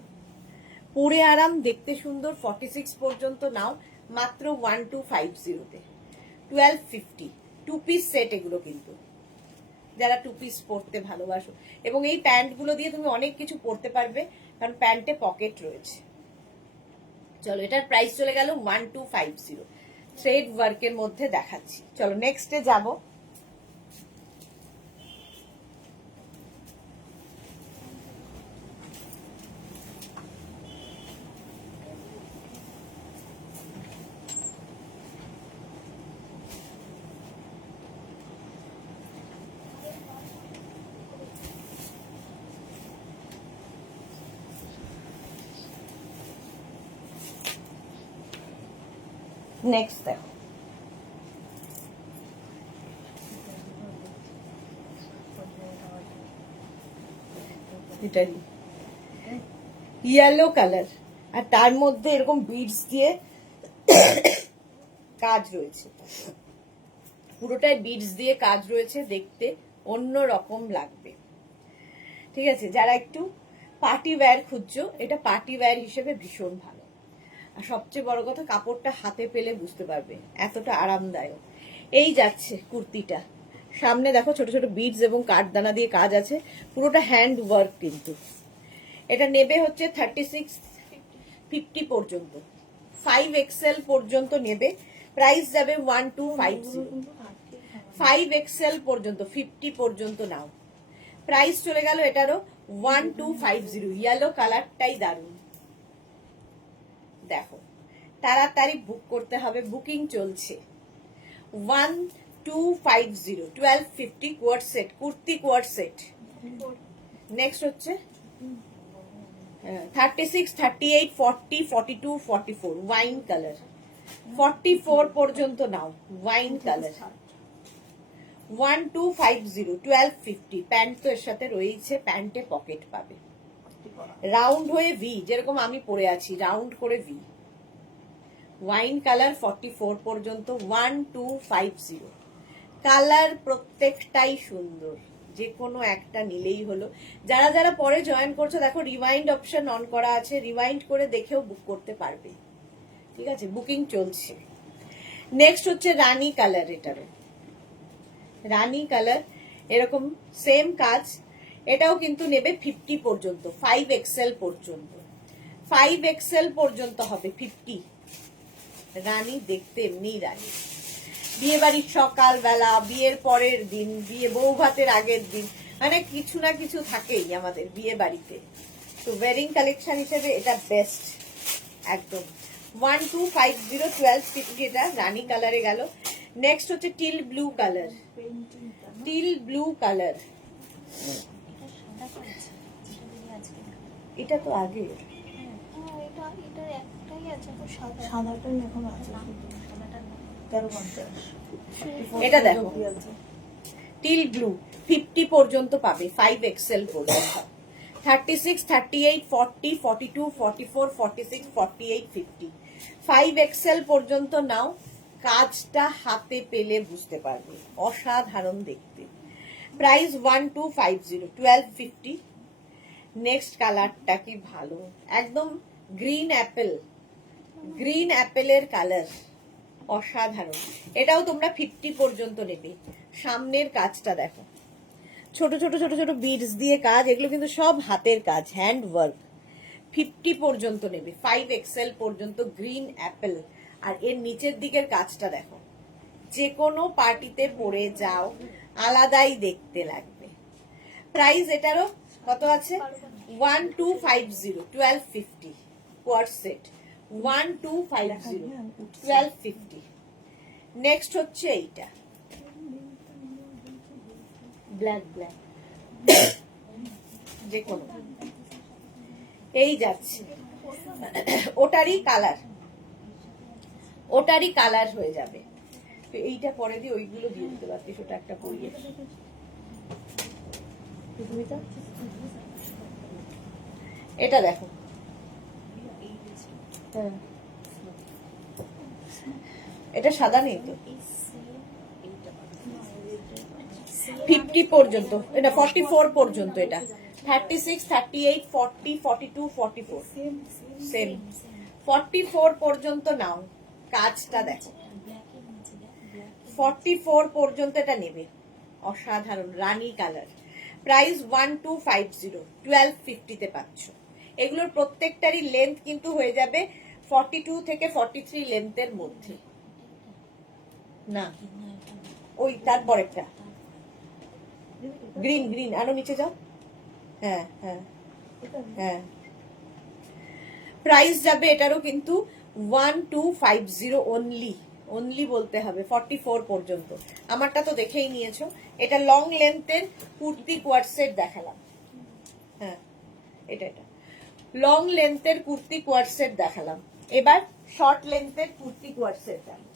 পরে আরাম, দেখতে সুন্দর। 46 পর্যন্ত নাও মাত্র 1250-তে, 1250। টু পিস সেট এগুলো কিন্তু, যারা টু পিস পরতে ভালোবাসো। এবং এই প্যান্ট গুলো দিয়ে তুমি অনেক কিছু পরতে পারবে, কারণ প্যান্টে পকেট রয়েছে। চলো এটার প্রাইস চলে গেল 1250। থ্রেড ওয়ার্কের মধ্যে দেখাচ্ছি। চলো নেক্সটে যাবো। নেক্সট দেখো, এটাই ইয়েলো কালার, আর তার মধ্যে এরকম বিডস দিয়ে কাজ রয়েছে, পুরোটাই বিডস দিয়ে কাজ রয়েছে, দেখতে অন্য রকম লাগবে। ঠিক আছে, যারা একটু পার্টি ওয়্যার খুঁজছো, এটা পার্টি ওয়্যার হিসেবে ভীষণ ভালো। আর সবচেয়ে বড় কথা, কাপড়টা হাতে পেলে বুঝতে পারবে এতটা আরামদায়ক। এই যাচ্ছে কুর্তিটা, সামনে দেখো ছোট ছোট বিডস এবং কাঠদানা দিয়ে কাজ আছে, পুরোটা হ্যান্ড ওয়ার্ক কিন্তু। এটা নেবে হচ্ছে 36, 50 পর্যন্ত, 5XL পর্যন্ত নেবে। প্রাইস যাবে 1250। 5XL পর্যন্ত, 50 পর্যন্ত নাও। প্রাইস চলে গেল এটারও 1250। ইয়েলো কালারটাই দারুণ। দেখো তাড়াতাড়ি বুক করতে হবে, বুকিং চলছে। 1250, 1250 কোয়ার্ড সেট, কুর্তি কোয়ার্ড সেট। নেক্সট হচ্ছে 36, 38, 40, 42, 44 ওয়াইন কালার। 44 পর্যন্ত নাও, ওয়াইন কালার। 1250 1250। প্যান্ট তো এর সাথে রয়েছে, প্যান্টে পকেট পাবে, রাউন্ড হয়ে ভি, যেরকম আমি পরে আছি রাউন্ড করে ভি। ওয়াইন কালার 44 পর্যন্ত 1250। কালার প্রত্যেকটাই সুন্দর, যে কোনো একটা নিলেই হলো। যারা যারা পরে জয়েন করছো দেখো রিওয়াইন্ড অপশন অন করা আছে, রিওয়াইন্ড করে দেখেও বুক করতে পারবে, ঠিক আছে, বুকিং চলছে। নেক্সট হচ্ছে রানী কালার, এটারও রানী কালার, এরকম সেম কাজ, এটাও কিন্তু নেবে 50 পর্যন্ত, 5XL পর্যন্ত, 5XL পর্যন্ত হবে 50। রানী দেখতে এমনি রানী, বিয়ে বাড়ির সকালবেলা, বিয়ের পরের দিন, বিয়ে বউ ভাতের আগের দিন, মানে কিছু না কিছু থাকেই আমাদের বিয়ে বাড়িতে, তো ওয়েডিং কালেকশন হিসেবে এটা বেস্ট একদম। 1250 1250, এটা রানী কালারে গেল। নেক্সট হচ্ছে till blue colour, till blue colour, এটা তো আগে, এটা দেখো টিল ব্লু 50 পর্যন্ত পাবে, 5XL পর্যন্ত, 36 38 40 42 44 46 48 50, 5XL পর্যন্ত নাও। কাজটা হাতে পেলে বুঝতে পারবে, অসাধারণ দেখতে। প্রাইস 1250 1250। নেক্সট কালারটা কি ভালো, একদম গ্রিন অ্যাপেল, গ্রিন অ্যাপেলের কালার, অসাধারণ। এটাও তোমরা 50 পর্যন্ত নেবে। সামনের কাজটা দেখো, ছোট ছোট ছোট ছোট বিডস দিয়ে কাজ, এগুলো কিন্তু সব হাতের কাজ, হ্যান্ড ওয়ার্ক। 50 পর্যন্ত নেবে, 5XL পর্যন্ত, গ্রিন অ্যাপেল। আর এর নিচের দিকের কাজটা দেখো, যে কোনো পার্টিতে পরে যাও আলাদাই দেখতে লাগবে। প্রাইস এটারও কত আছে, 1250 1250 কোয়ার্ট সেট, 1250 1250। নেক্সট হচ্ছে এইটা ব্ল্যাক ব্ল্যাক, যে কোনো এই যাচ্ছে, ওটারই কালার, ওটারই কালার হয়ে যাবে। তো এইটা পরে দিয়ে ওইগুলো দিয়ে দিতে পারতিস, ওটা একটা পরিয়ে। এটা দেখো, হ্যাঁ এটা সাদা নেই তো, 50 পর্যন্ত, এটা 44 পর্যন্ত, এটা 36 38 40 42 44 সেম, 44 পর্যন্ত নাও। কাজটা দেখো, 44 পর্যন্ত এটা নেবে, অসাধারণ রানী কালার। প্রাইস 1250 1250 তে পাচ্ছ। এগুলোর প্রত্যেকটারই লেন্থ কিন্তু হয়ে যাবে 42 থেকে 43 লেন্থের মধ্যে। না ওই তারপরেরটা গ্রিন, গ্রিন আরো নিচে যাও, হ্যাঁ হ্যাঁ হ্যাঁ। প্রাইস যাবে এটারও কিন্তু 1250 অনলি, অনলি বলতে হবে, 44 পর্যন্ত। আমারটা তো দেখেই নিয়েছো। এটা লং লেন্থের কুর্তি কোয়ার্ট সেট দেখালাম, হ্যাঁ এটা এটা লং লেন্থের কুর্তি কোয়ার্ট সেট দেখালাম। এবার শর্ট লেন্থের কুর্তি কোয়ার্ট সেট দেখালাম।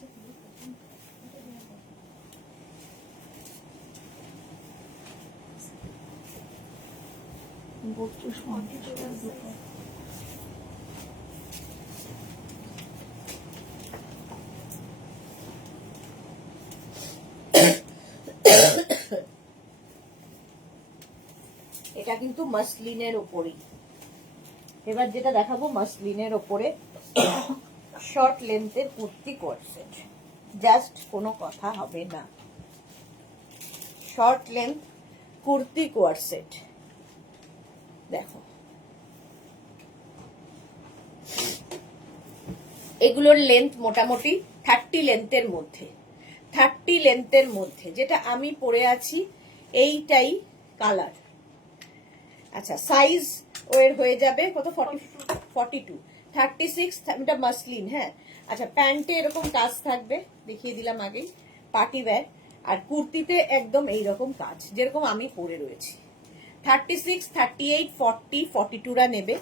এটা কিন্তু মাসলিনের ওপরেই। এবার যেটা দেখাবো মাসলিনের ওপরে শর্ট লেন্থের কুর্তি কোয়ার্ট সেট, জাস্ট কোনো কথা হবে না। Short length kurti coord set দেখো, এগুলোর লেন্থ মোটামুটি 30 লেন্থের মধ্যে, 30 লেন্থের মধ্যে। যেটা আমি পরে আছি এইটাই কালার। আচ্ছা সাইজ ওয়ের হয়ে যাবে কত, 42 36, এটা মাসলিন, হ্যাঁ। আচ্ছা প্যান্টে এরকম কাজ থাকবে, দেখিয়ে দিলাম আগেই, পার্টি ওয়্যার। আর কুর্তিতে একদম এইরকম কাজ, যেরকম আমি পরে রয়েছি। 36 38 40 42রা নেবে।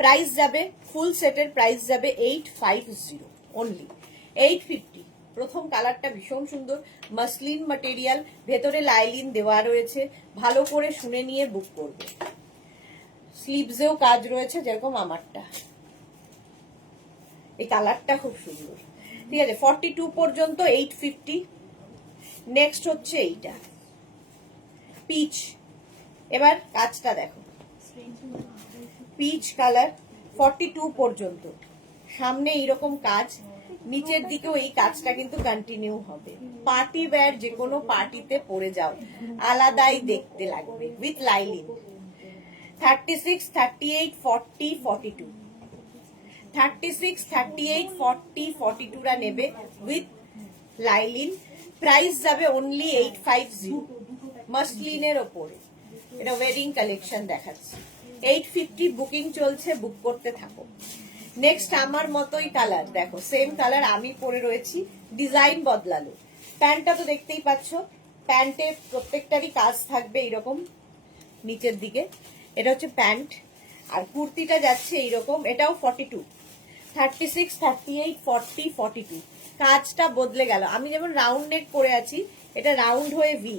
প্রাইস যাবে ফুল সেটের প্রাইস যাবে 850 অনলি, 850। প্রথম কালারটা ভীষণ সুন্দর, মাসলিন ম্যাটেরিয়াল, ভেতরে লাইলিন দেওয়া রয়েছে, ভালো করে শুনে নিয়ে বুক করবে। স্লিভসেও কাজ রয়েছে যেরকম আমারটা। এই কালারটা খুব সুন্দর, ঠিক আছে। 42 পর্যন্ত 850। নেক্সট হচ্ছে এইটা পিচ। এবার কাজটা দেখো, পিচ কালার, 42 পর্যন্ত। সামনে এইরকম কাজ, নিচের দিকেও এই কাজটা কিন্তু কন্টিনিউ হবে। পার্টি ওয়্যার, যে কোনো পার্টিতে পরে যাও, আলাদাই দেখতে লাগবে। With lining. 36, 38, 40, 42। 36, 38, 40, 42 রা নেবে উইথ লাইলিন। প্রাইস যাবে অনলি 850, মাসলিনের ওপরে। এটা ওয়েডিং কালেকশন দেখাচ্ছি। 850 বুকিং চলছে, বুক করতে থাকো। নেক্সট আমার মতোই কালার দেখো, সেম কালার আমি পরে রয়েছি, ডিজাইন বদলালো। প্যান্টটা তো দেখতেই পাচ্ছ, প্যান্টে প্রত্যেকটারই কাজ থাকবে এইরকম নিচের দিকে। এটা হচ্ছে প্যান্ট, আর কুর্তিটা যাচ্ছে এইরকম। এটাও 42, 36, 38, 40, 42। কাজটা বদলে গেল। আমি যেমন রাউন্ড নেক পরে আছি, এটা রাউন্ড হয়ে ভি,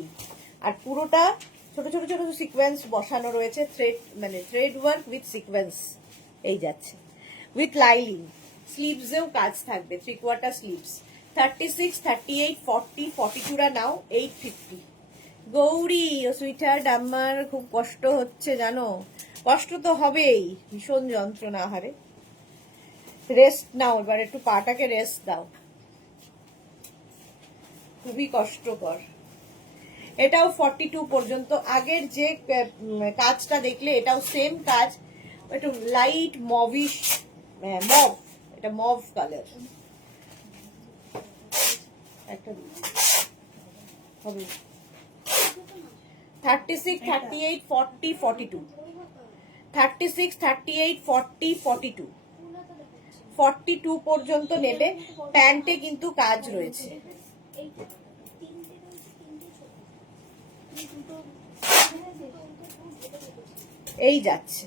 আর পুরোটা ছোট ছোট ছোট সিকোয়েন্স বসানো রয়েছে, থ্রেড মানে থ্রেড ওয়ার্ক উইথ সিকোয়েন্স। এই যাচ্ছে উইথ লাইলিন। স্লিভসেও কাজ থাকবে, 3/4 স্লিভস। 36, 38, 40, 42 রা নাও 850। গৌরী ও সুইটার আমার খুব কষ্ট হচ্ছে জানো। কষ্ট তো হবেই, ভীষণ যন্ত্রণা। হারে রেস্ট নাও, এবার একটু পাটাকে রেস্ট দাও, খুবই কষ্টকর। এটাও 42 পর্যন্ত। আগের যে কাজটা দেখলে এটাও সেম কাজ, একটু লাইট মভিশ, মভ, এটা মভ কালার। একটা হবে 36, 38, 40, 42। 36, 38, 40, 42। 42 পর্যন্ত নেবে। প্যান্টে কিন্তু কাজ রয়েছে। এই যাচ্ছে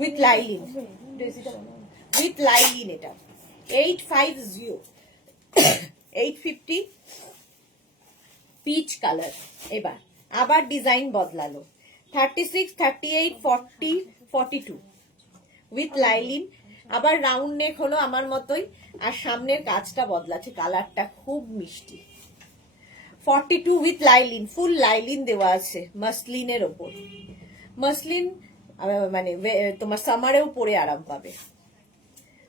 উইথ লাইলিন, উইথ লাইলিন। এটা 850, 850 পিচ কালার। এবার আবার ডিজাইন বদলালো। 36, 38, 40, 42 with lining. আবার রাউন্ড নেক হলো আমার মতোই, আর সামনের কাজটা বদলাচ্ছে, কালারটা খুব মিষ্টি। 42 উইথ লাইলিন, ফুল লাইলিন দেওয়া আছে মাসলিনের ওপর। মাসলিন মানে তোমার সামারেও পরে আরাম পাবে।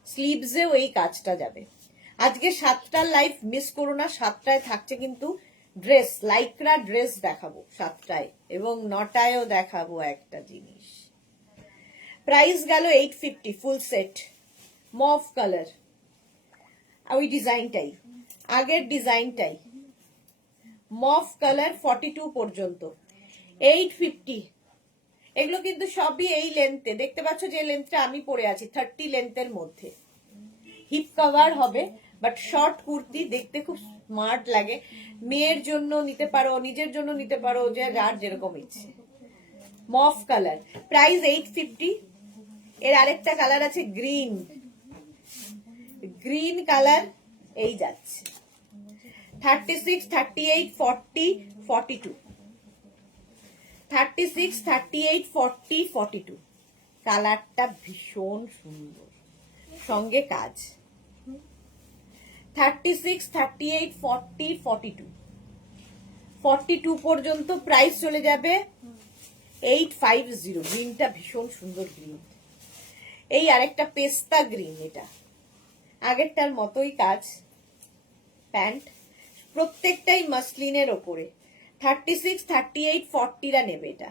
স্লিভসেও এই কাজটা যাবে। আজকে 7টার লাইভ মিস করো না। 7টায় থাকছে কিন্তু ড্রেস, লাইক্রা ড্রেস দেখাবো 7টায়, এবং 9টায়ও দেখাবো একটা জিনিস। প্রাইস গেল 850 ফুল সেট, মভ কালার। ওই ডিজাইনটাই, আগের ডিজাইনটাই, মভ কালার। 42 পর্যন্ত 850। এগুলো কিন্তু সবই এই লেন্থে, দেখতে পাচ্ছ যে লেন্থটা আমি পরে আছি 30 লেন্থের মধ্যে। হিপ কভার হবে, বাট শর্ট কুর্তি, দেখতে খুব স্মার্ট লাগে। মেয়ের জন্য নিতে পারো, নিজের জন্য নিতে পারো, যে যার যেরকম ইচ্ছে। Mauve colour, price 850। এর আরেকটা কালার আছে গ্রিন, গ্রিন কালার। এই যাচ্ছে 36, 38, 40, 42। 36, 38, 40, 42। কালারটা ভীষণ সুন্দর, সঙ্গে কাজ। 36, 38, 40, 42। 42 পর্যন্ত প্রাইস চলে যাবে 850। গ্রিনটা ভীষণ সুন্দর গ্রিন। এই আরেকটা পেস্তা গ্রিন, এটা আগেরটার মতোই কাজ। প্যান্ট প্রত্যেকটাই মাসলিনের ওপরে। 36, 38, 40 রা নেবে এটা।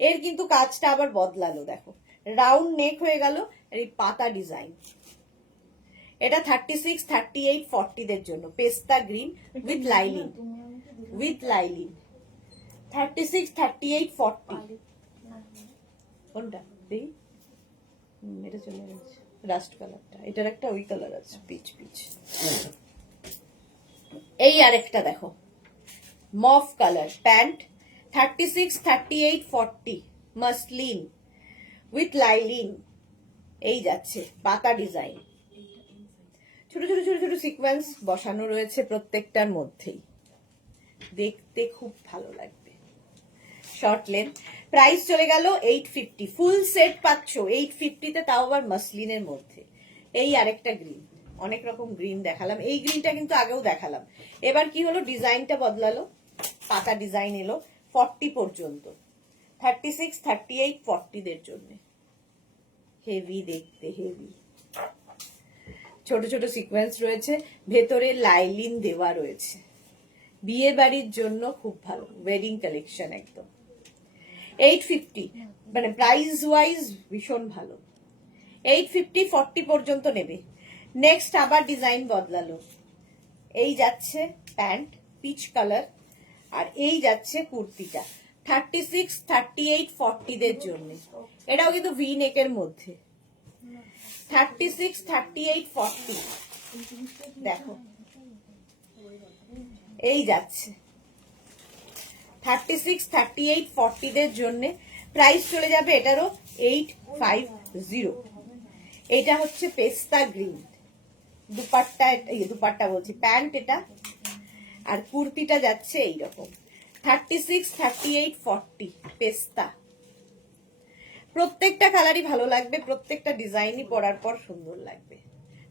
এর কিন্তু কাজটা আবার বদলালো, দেখো রাউন্ড নেক হয়ে গেল, আর এই পাতা ডিজাইন। এটা 36, 38, 40 দের জন্য, পেস্তা green with lining, with lining. 36, 38, 40। কোনটা দেখি? এটা চলে গেছে রাস্ট কালারটা। এটার একটা ওই কালার আছে, পিচ পিচ। এই আরেকটা দেখো, mauve colour pant. 36, 38, 40 muslin with lining. এই যাচ্ছে পাতা ডিজাইন। ছোট ছোট ছোট ছোট সিকোয়েন্স বসানো রয়েছে প্রত্যেকটার মধ্যেই, দেখতে খুব ভালো লাগবে। শর্ট লেন্থ, প্রাইস চলে গেল 850। ফুল সেট পাচ্ছ 850-তে, তাও আবার মাসলিনের মধ্যে। এই আরেকটা গ্রিন, অনেক রকম গ্রিন দেখালাম, এই গ্রিনটা কিন্তু আগেও দেখালাম। এবার কি হলো, ডিজাইনটা বদলালো, পাতা ডিজাইন এলো 40 পর্যন্ত, 36, 38, 40 দের জন্য। হেভি দেখতে, হেভি। ছোট ছোট সিকোয়েন্স রয়েছে, ভেতরে লাইলিন দেওয়া রয়েছে, বিয়ে বাড়ির জন্য খুব ভালো, ওয়েডিং কালেকশন একদম। 850, মানে প্রাইস ওয়াইজ ভীষণ ভালো। 850, 40 পর্যন্ত নেবে। নেক্সট আবার ডিজাইন বদলালো, এই যাচ্ছে প্যান্ট পিচ কালার, আর এই যাচ্ছে কুর্তিটা 36, 38, 40 দের জন্য। এটাও কিন্তু ভি নেকের মধ্যে। 36, 38, 40 দেখো, এই যাচ্ছে 36, 38, 40 দের জন্য। প্রাইস চলে যাবে এটারও 850। এটা হচ্ছে পেস্তা গ্রিন, দুপাট্টা, দুপাট্টা বলছি, প্যান্ট এটা, আর কুর্তিটা যাচ্ছে এইরকম 36, 38, 40 পেস্তা। প্রত্যেকটা কালারই ভালো লাগবে, প্রত্যেকটা ডিজাইনই পরার পর সুন্দর লাগবে।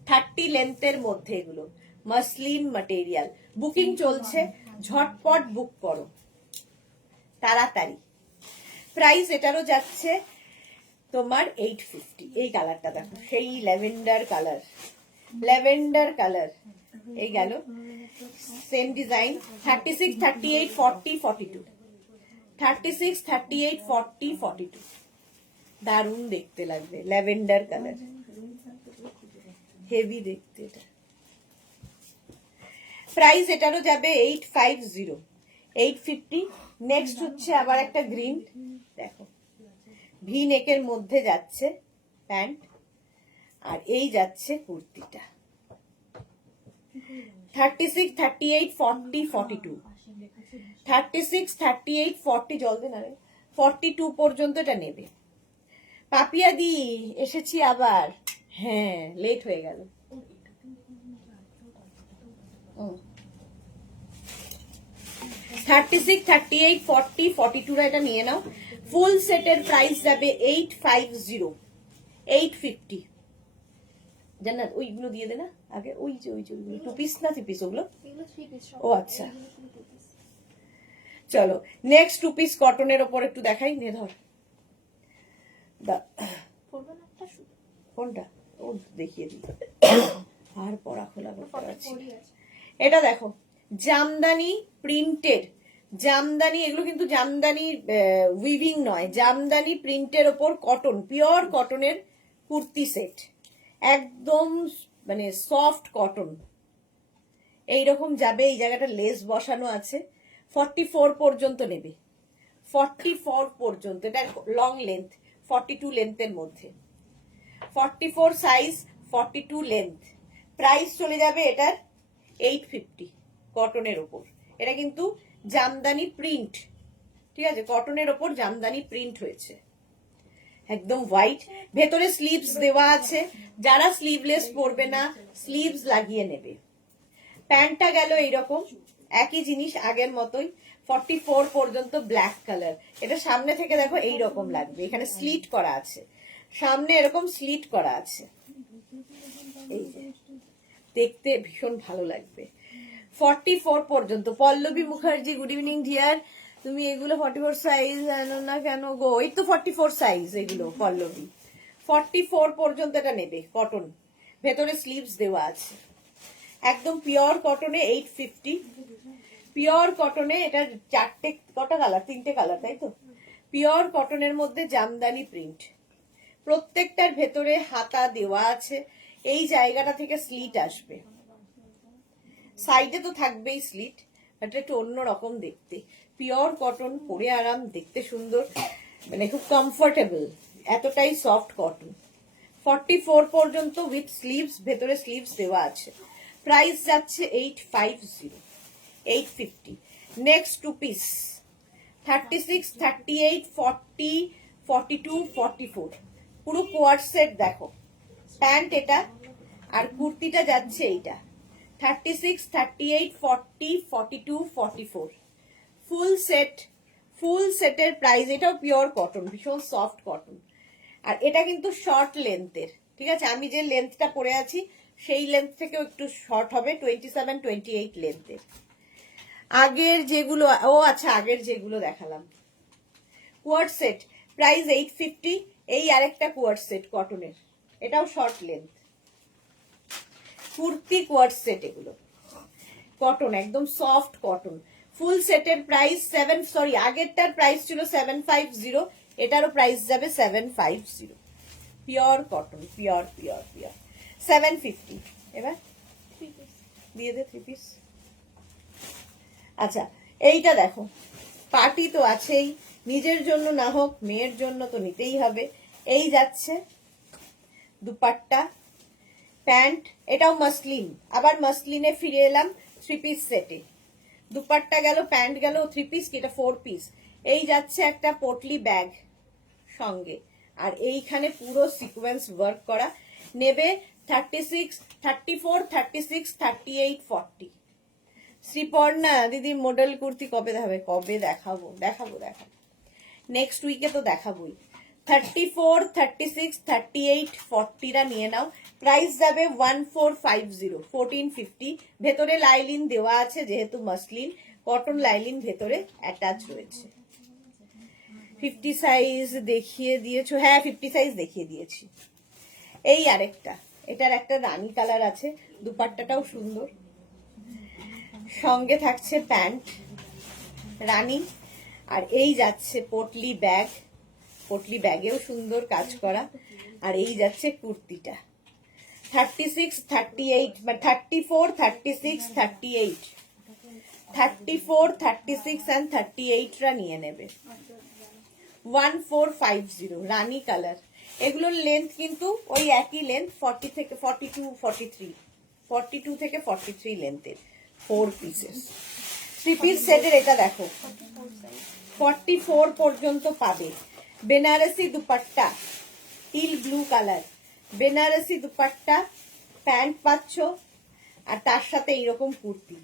30 লেন্থের মধ্যে এগুলো, মাসলিন ম্যাটেরিয়াল। বুকিং চলছে, ঝটপট বুক করো তাড়াতাড়ি। প্রাইস এটারও যাচ্ছে তোমার 850। এই কালারটা দেখো, সেই ল্যাভেন্ডার কালার, ল্যাভেন্ডার কালার। এই গেল সেম ডিজাইন 36, 38, 40, 42, 36, 38, 40, 42। দারুণ দেখতে লাগবে, ল্যাভেন্ডার কালার, হেভি দেখতে এটা। প্রাইস এটারও যাবে 850, 850। নেক্সট হচ্ছে আবার একটা গ্রিন, দেখো ভি নেকের মধ্যে যাচ্ছে প্যান্ট, আর এই যাচ্ছে কুর্তিটা 36, 38, 40, 42, 36, 38, 40 জলদি না রে, 42 পর্যন্ত এটা নেবে। পাপিয়া দি এসেছি আবার, হ্যাঁ লেট হয়ে গেল। 36, 38, 40, 42 এটা নিয়ে নাও। ফুল সেটের প্রাইস যাবে 850, 850। জান্নাত ওইগুলো দিয়ে দে না আগে, ওই যে ওইগুলো 2 পিস না 3 পিস ওগুলো? ও আচ্ছা, চলো নেক্সট 2 পিস কটনের ওপর একটু দেখাই, নে ধর কোনটা, ও দেখিয়ে দিই, আর পড়া খোলা করতে পারছি। এটা দেখো জামদানি প্রিন্টেড, জামদানি, এগুলো কিন্তু জামদানি উইভিং নয়, জামদানি প্রিন্টের ওপর কটন, পিওর কটনের কুর্তি সেট, একদম মানে সফট কটন এইরকম যাবে। এই জায়গাটা লেস বসানো আছে, 44 পর্যন্ত নেবে, 44 পর্যন্ত। এটা লং লেন্থ, 42 লেন্থের মধ্যে, 44 সাইজ, 42 লেন্থ। প্রাইস চলে যাবে এটার 850 কটনের ওপর। এটা কিন্তু জামদানি প্রিন্ট, ঠিক আছে, কটনের ওপর জামদানি প্রিন্ট হয়েছে, একদম হোয়াইট। ভেতরে স্লিভস দেওয়া আছে, যারা স্লিভলেস পরবে না স্লিভস লাগিয়ে নেবে। প্যান্টটা গেল এইরকম, একই জিনিস আগের মতোই, 44 পর্যন্ত ব্ল্যাক কালার। এটা সামনে থেকে দেখো এইরকম লাগবে, এখানে স্লিট করা আছে, সামনে এরকম স্লিট করা আছে, এই যে দেখতে ভীষণ ভালো লাগবে। 44 পর্যন্ত। Pallavi Mukherjee, good evening dear. তুমি এগুলো 44 সাইজ আনো না কেন গো? এই তো 44 সাইজ এগুলো পল্লবী। 44 পর্যন্ত এটা নেবে, কটন, ভেতরে স্লিভস দেওয়া আছে, একদম পিওর কটনে 850। পিওর কটনে এটা চারটে, কটা কালার, 3টে কালার, তাই তো? পিওর কটনের মধ্যে জামদানি প্রিন্ট, প্রত্যেকটার ভেতরে হাতা দেওয়া আছে, এই জায়গাটা থেকে স্লিট আসবে, সাইডে তো থাকবেই স্লিট, এটা একটু অন্যরকম দেখতে। পিওর কটন, পরে আরাম, দেখতে সুন্দর, মানে খুব কমফোর্টেবল, এতটাই সফট কটন। 44 পর্যন্ত উইথ স্লিভস, ভেতরে স্লিভস দেওয়া আছে। প্রাইস যাচ্ছে 850, 850। নেক্সট 2 পিস 36, 38, 40, 42, 44, পুরো কোয়ার্ড সেট দেখো। প্যান্ট এটা আর কুর্তিটা যাচ্ছে এইটা 36, 38, 40, 42, 44 ফুল সেটের প্রাইস। এটাও পিওর কটন, ভীষণ সফট কটন। আর এটা কিন্তু শর্ট লেন্থের, ঠিক আছে? আমি যে লেন্থটা পরে আছি সেই লেন্থ থেকেও একটু শর্ট হবে, 27, 28 লেন্থের। আগের যেগুলো, ও আচ্ছা, আগের যেগুলো দেখালাম কোয়ার্ড সেট প্রাইস 850। এই আরেকটা কোয়ার্ড সেট কটনের, এটাও শর্ট লেন্থ কুর্তি কোয়ার্ড সেট। এগুলো কটন, একদম সফট কটন। ফুল সেটের প্রাইস আগেরটার প্রাইস ছিল 750, এটারও প্রাইস যাবে 750। Pure cotton, pure 750। এবার দিয়ে দে 3 পিস। আচ্ছা, এইটা দেখো, পার্টি তো আছেই, নিজের জন্য না হোক মেয়ের জন্য তো নিতেই হবে। এই যাচ্ছে দুপাট্টা, প্যান্ট, এটাও মাসলিন, আবার মাসলিনে ফিরে এলাম 3 পিস সেটে। দুপাট্টা গেল, প্যান্ট গেল, 3 পিস কি এটা 4 পিস। এই যাচ্ছে একটা পোটলি ব্যাগ সঙ্গে, আর এইখানে পুরো সিকোয়েন্স ওয়ার্ক করা। নেবে 36, 34, 36, 38, 40। শ্রীপর্ণা দিদি মডেল কুর্তি কবে দেখাবো? নেক্সট উইকে তো দেখাবোই। 34, 36, 38, 40টা নিয়ে নাও। প্রাইস যাবে 1450, 1450। ভেতরে লাইলিন দেওয়া আছে, যেহেতু মাসলিন কটন, লাইলিন ভেতরে অ্যাটাচ রয়েছে। 50 সাইজ দেখিয়ে দিয়েছো? হ্যাঁ, 50 সাইজ দেখিয়ে দিয়েছি। এই আরেকটা, এটার একটা রানী কালার আছে, দুপাট্টাটাও সুন্দর, সঙ্গে থাকছে প্যান্ট রানী। আর এই যাচ্ছে পোটলি ব্যাগ, পোটলি ব্যাগেও সুন্দর কাজ করা। আর এই যাচ্ছে কুর্তিটা 36, 38, 34, 36, 38, 34, 36 and 38টা নিয়ে নেবে। 1450 রানী কালার। এগুলোর লেন্থ কিন্তু ওই একই লেন্থ, 40 থেকে 42, 43, 42 থেকে 43 লেন্থের 4 পিসেস। 3 পিস সেটের এটা দেখো 44 পর্যন্ত পাবে। Banarasi dupatta, teal blue colour, Banarasi dupatta, pant পাচ্ছ, আর তার সাথে এইরকম কুর্তি।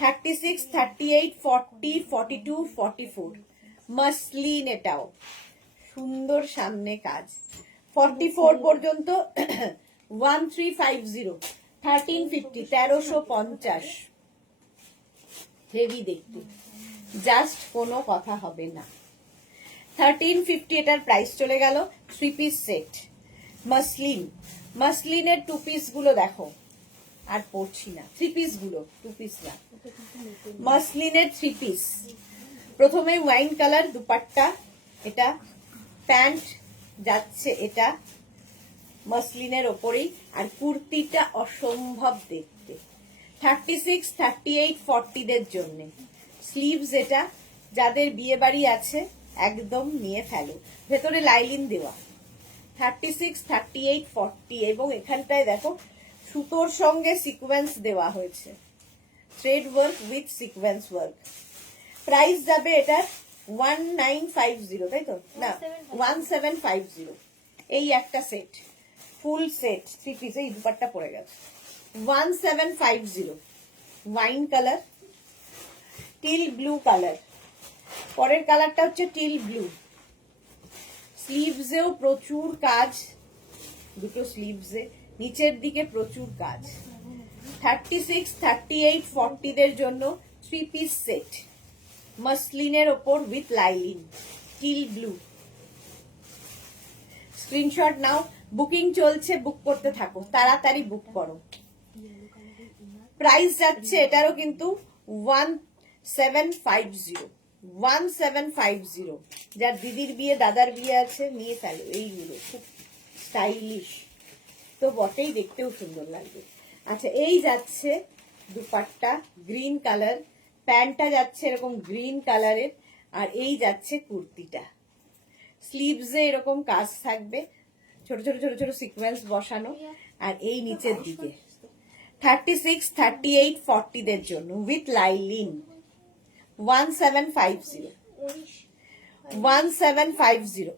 36, 38, 40, 42, 44 মাসলিন, এটাও সুন্দর সামনে কাজ। 44 পর্যন্ত 1350, 1350, 1350। হেভি দেখতে, জাস্ট কোনো কথা হবে না। 1350 এটার প্রাইস চলে গেল। 3 পিস সেট মাসলিনের 2 পিস গুলো দেখো, আর পড়ছি না। 3 পিস গুলো, 2 পিস না, মাসলিনের 3 পিস। প্রথমে ওয়াইন কালার দুপাট্টা, এটা প্যান্ট যাচ্ছে, এটা মাসলিনের ওপরেই, আর কুর্তিটা অসম্ভব দেখতে। 36, 38, 40 দের জন্য স্লিভস, এটা যাদের বিয়ে বাড়ি আছে একদম নিয়ে ফেলো। ভেতরে লাইলিন দেওয়া। 36, 38, 40, এবং এখানটায় দেখো সুতোর সঙ্গে সিকোয়েন্স দেওয়া হয়েছে, thread work with sequence work. Price যাবে এটার 1950, তাই তো? না, 1750। এই একটা সেট, ফুল সেট 3 পিস, এই দুপাট্টা পড়ে গেছে। 1750। Wine colour, till blue colour, পরের কালারটা হচ্ছে টিল ব্লু। স্লিভসেও প্রচুর কাজ, দুটো স্লিভসে নিচের দিকে প্রচুর কাজ। 36, 38, 40 দের জন্য 3 পিস সেট মাসলিনের ওপর with lining, teal blue. Screenshot now, booking চলছে, বুক করতে থাকো, তাড়াতাড়ি বুক করো। প্রাইস যাচ্ছে এটারও কিন্তু 1750, 1750। যার দিদির বিয়ে, দাদার বিয়ে আছে, নিয়ে ফেলো এইগুলো, খুব স্টাইলিশ তো বটেই, দেখতেও সুন্দর লাগবে। আচ্ছা, এই যাচ্ছে দুপাট্টা গ্রিন কালার, প্যান্টটা যাচ্ছে এরকম গ্রিন কালারের, আর এই যাচ্ছে কুর্তিটা। স্লিভসে এরকম কাজ থাকবে, ছোট ছোট ছোট ছোট সিকোয়েন্স বসানো, আর এই নিচের দিকে 36, 38, 40 দের জন্য উইথ লাইলিন 1750, 1750।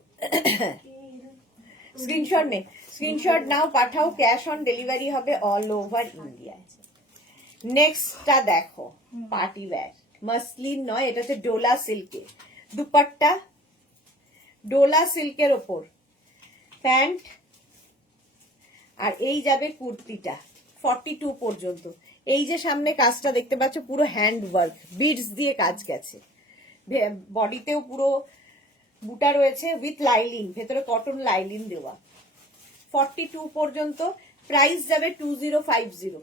স্ক্রিনশট নে, স্ক্রিনশট নাও, পাঠাও, ক্যাশ অন ডেলিভারি হবে অল ওভার ইন্ডিয়া। নেক্সটটা দেখো, পার্টি ওয়্যার, মাসলিন নয়, এটা হচ্ছে ডোলা সিল্কের দুপাট্টা, ডোলা সিল্কের ওপর প্যান্ট, আর এই যাবে কুর্তিটা 42 পর্যন্ত। এই যে সামনে কাজটা দেখতে পাচ্ছ পুরো হ্যান্ড ওয়ার্ক, বিডস দিয়ে কাজ গেছে, বডিতেও পুরো বুটা রয়েছে উইথ লাইলিন, ভেতরে কটন লাইলিন দেওয়া, 42 পর্যন্ত। প্রাইস যাবে 2050,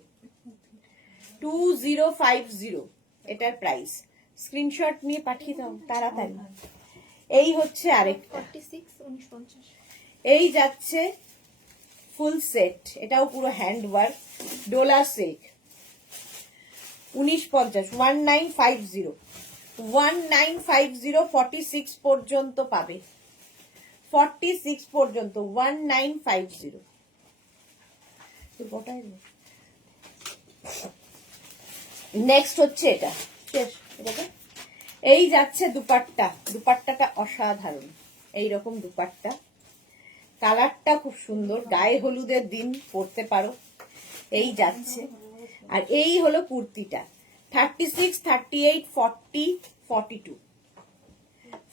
2050 এটার প্রাইস। স্ক্রিনশট নিয়ে পাঠিয়ে দাও তাড়াতাড়ি। এই হচ্ছে আরেকটা, 46 এই যাচ্ছে ফুল সেট, এটাও পুরো হ্যান্ড ওয়ার্ক, ডোলা সিল্ক, 1950, 1950, 1950, 46 পর্যন্ত পাবে, 46 পর্যন্ত 1950। নেক্সট হচ্ছে এটা, শেষ এটাকে। এই যাচ্ছে দুপাট্টা, দুপাট্টাটা অসাধারণ, এইরকম দুপাট্টা, কালারটা খুব সুন্দর, গায়ে হলুদের দিন পরতে পারো। এই যাচ্ছে, আর এই হলো কুর্তিটা, 36, 38, 40, 42,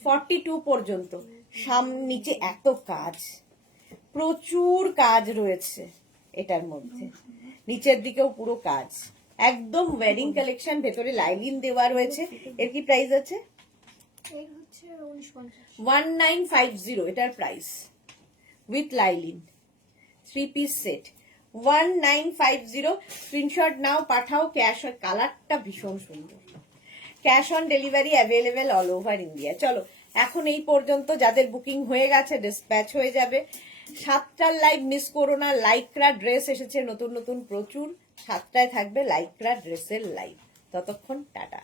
42 পর্যন্ত। নিচে এত কাজ, প্রচুর কাজ রয়েছে এটার মধ্যে, নিচের দিকেও পুরো কাজ, একদম ওয়েডিং কালেকশন, ভেতরে লাইলিন দেওয়া রয়েছে। এর কি প্রাইস আছে? 1950 এটার price, with lining, 3 piece set, 1950। Screenshot নাও, পাঠাও, ক্যাশ, কালারটা ভীষণ সুন্দর, cash on delivery available all over India. চলো এখন এই পর্যন্ত, যাদের বুকিং হয়ে গেছে ডিসপ্যাচ হয়ে যাবে। 7টার লাইভ মিস করো না, লাইক্রা ড্রেস এসেছে নতুন নতুন প্রচুর, 7টায় থাকবে লাইক্রা ড্রেসের লাইভ। ততক্ষণ টাটা।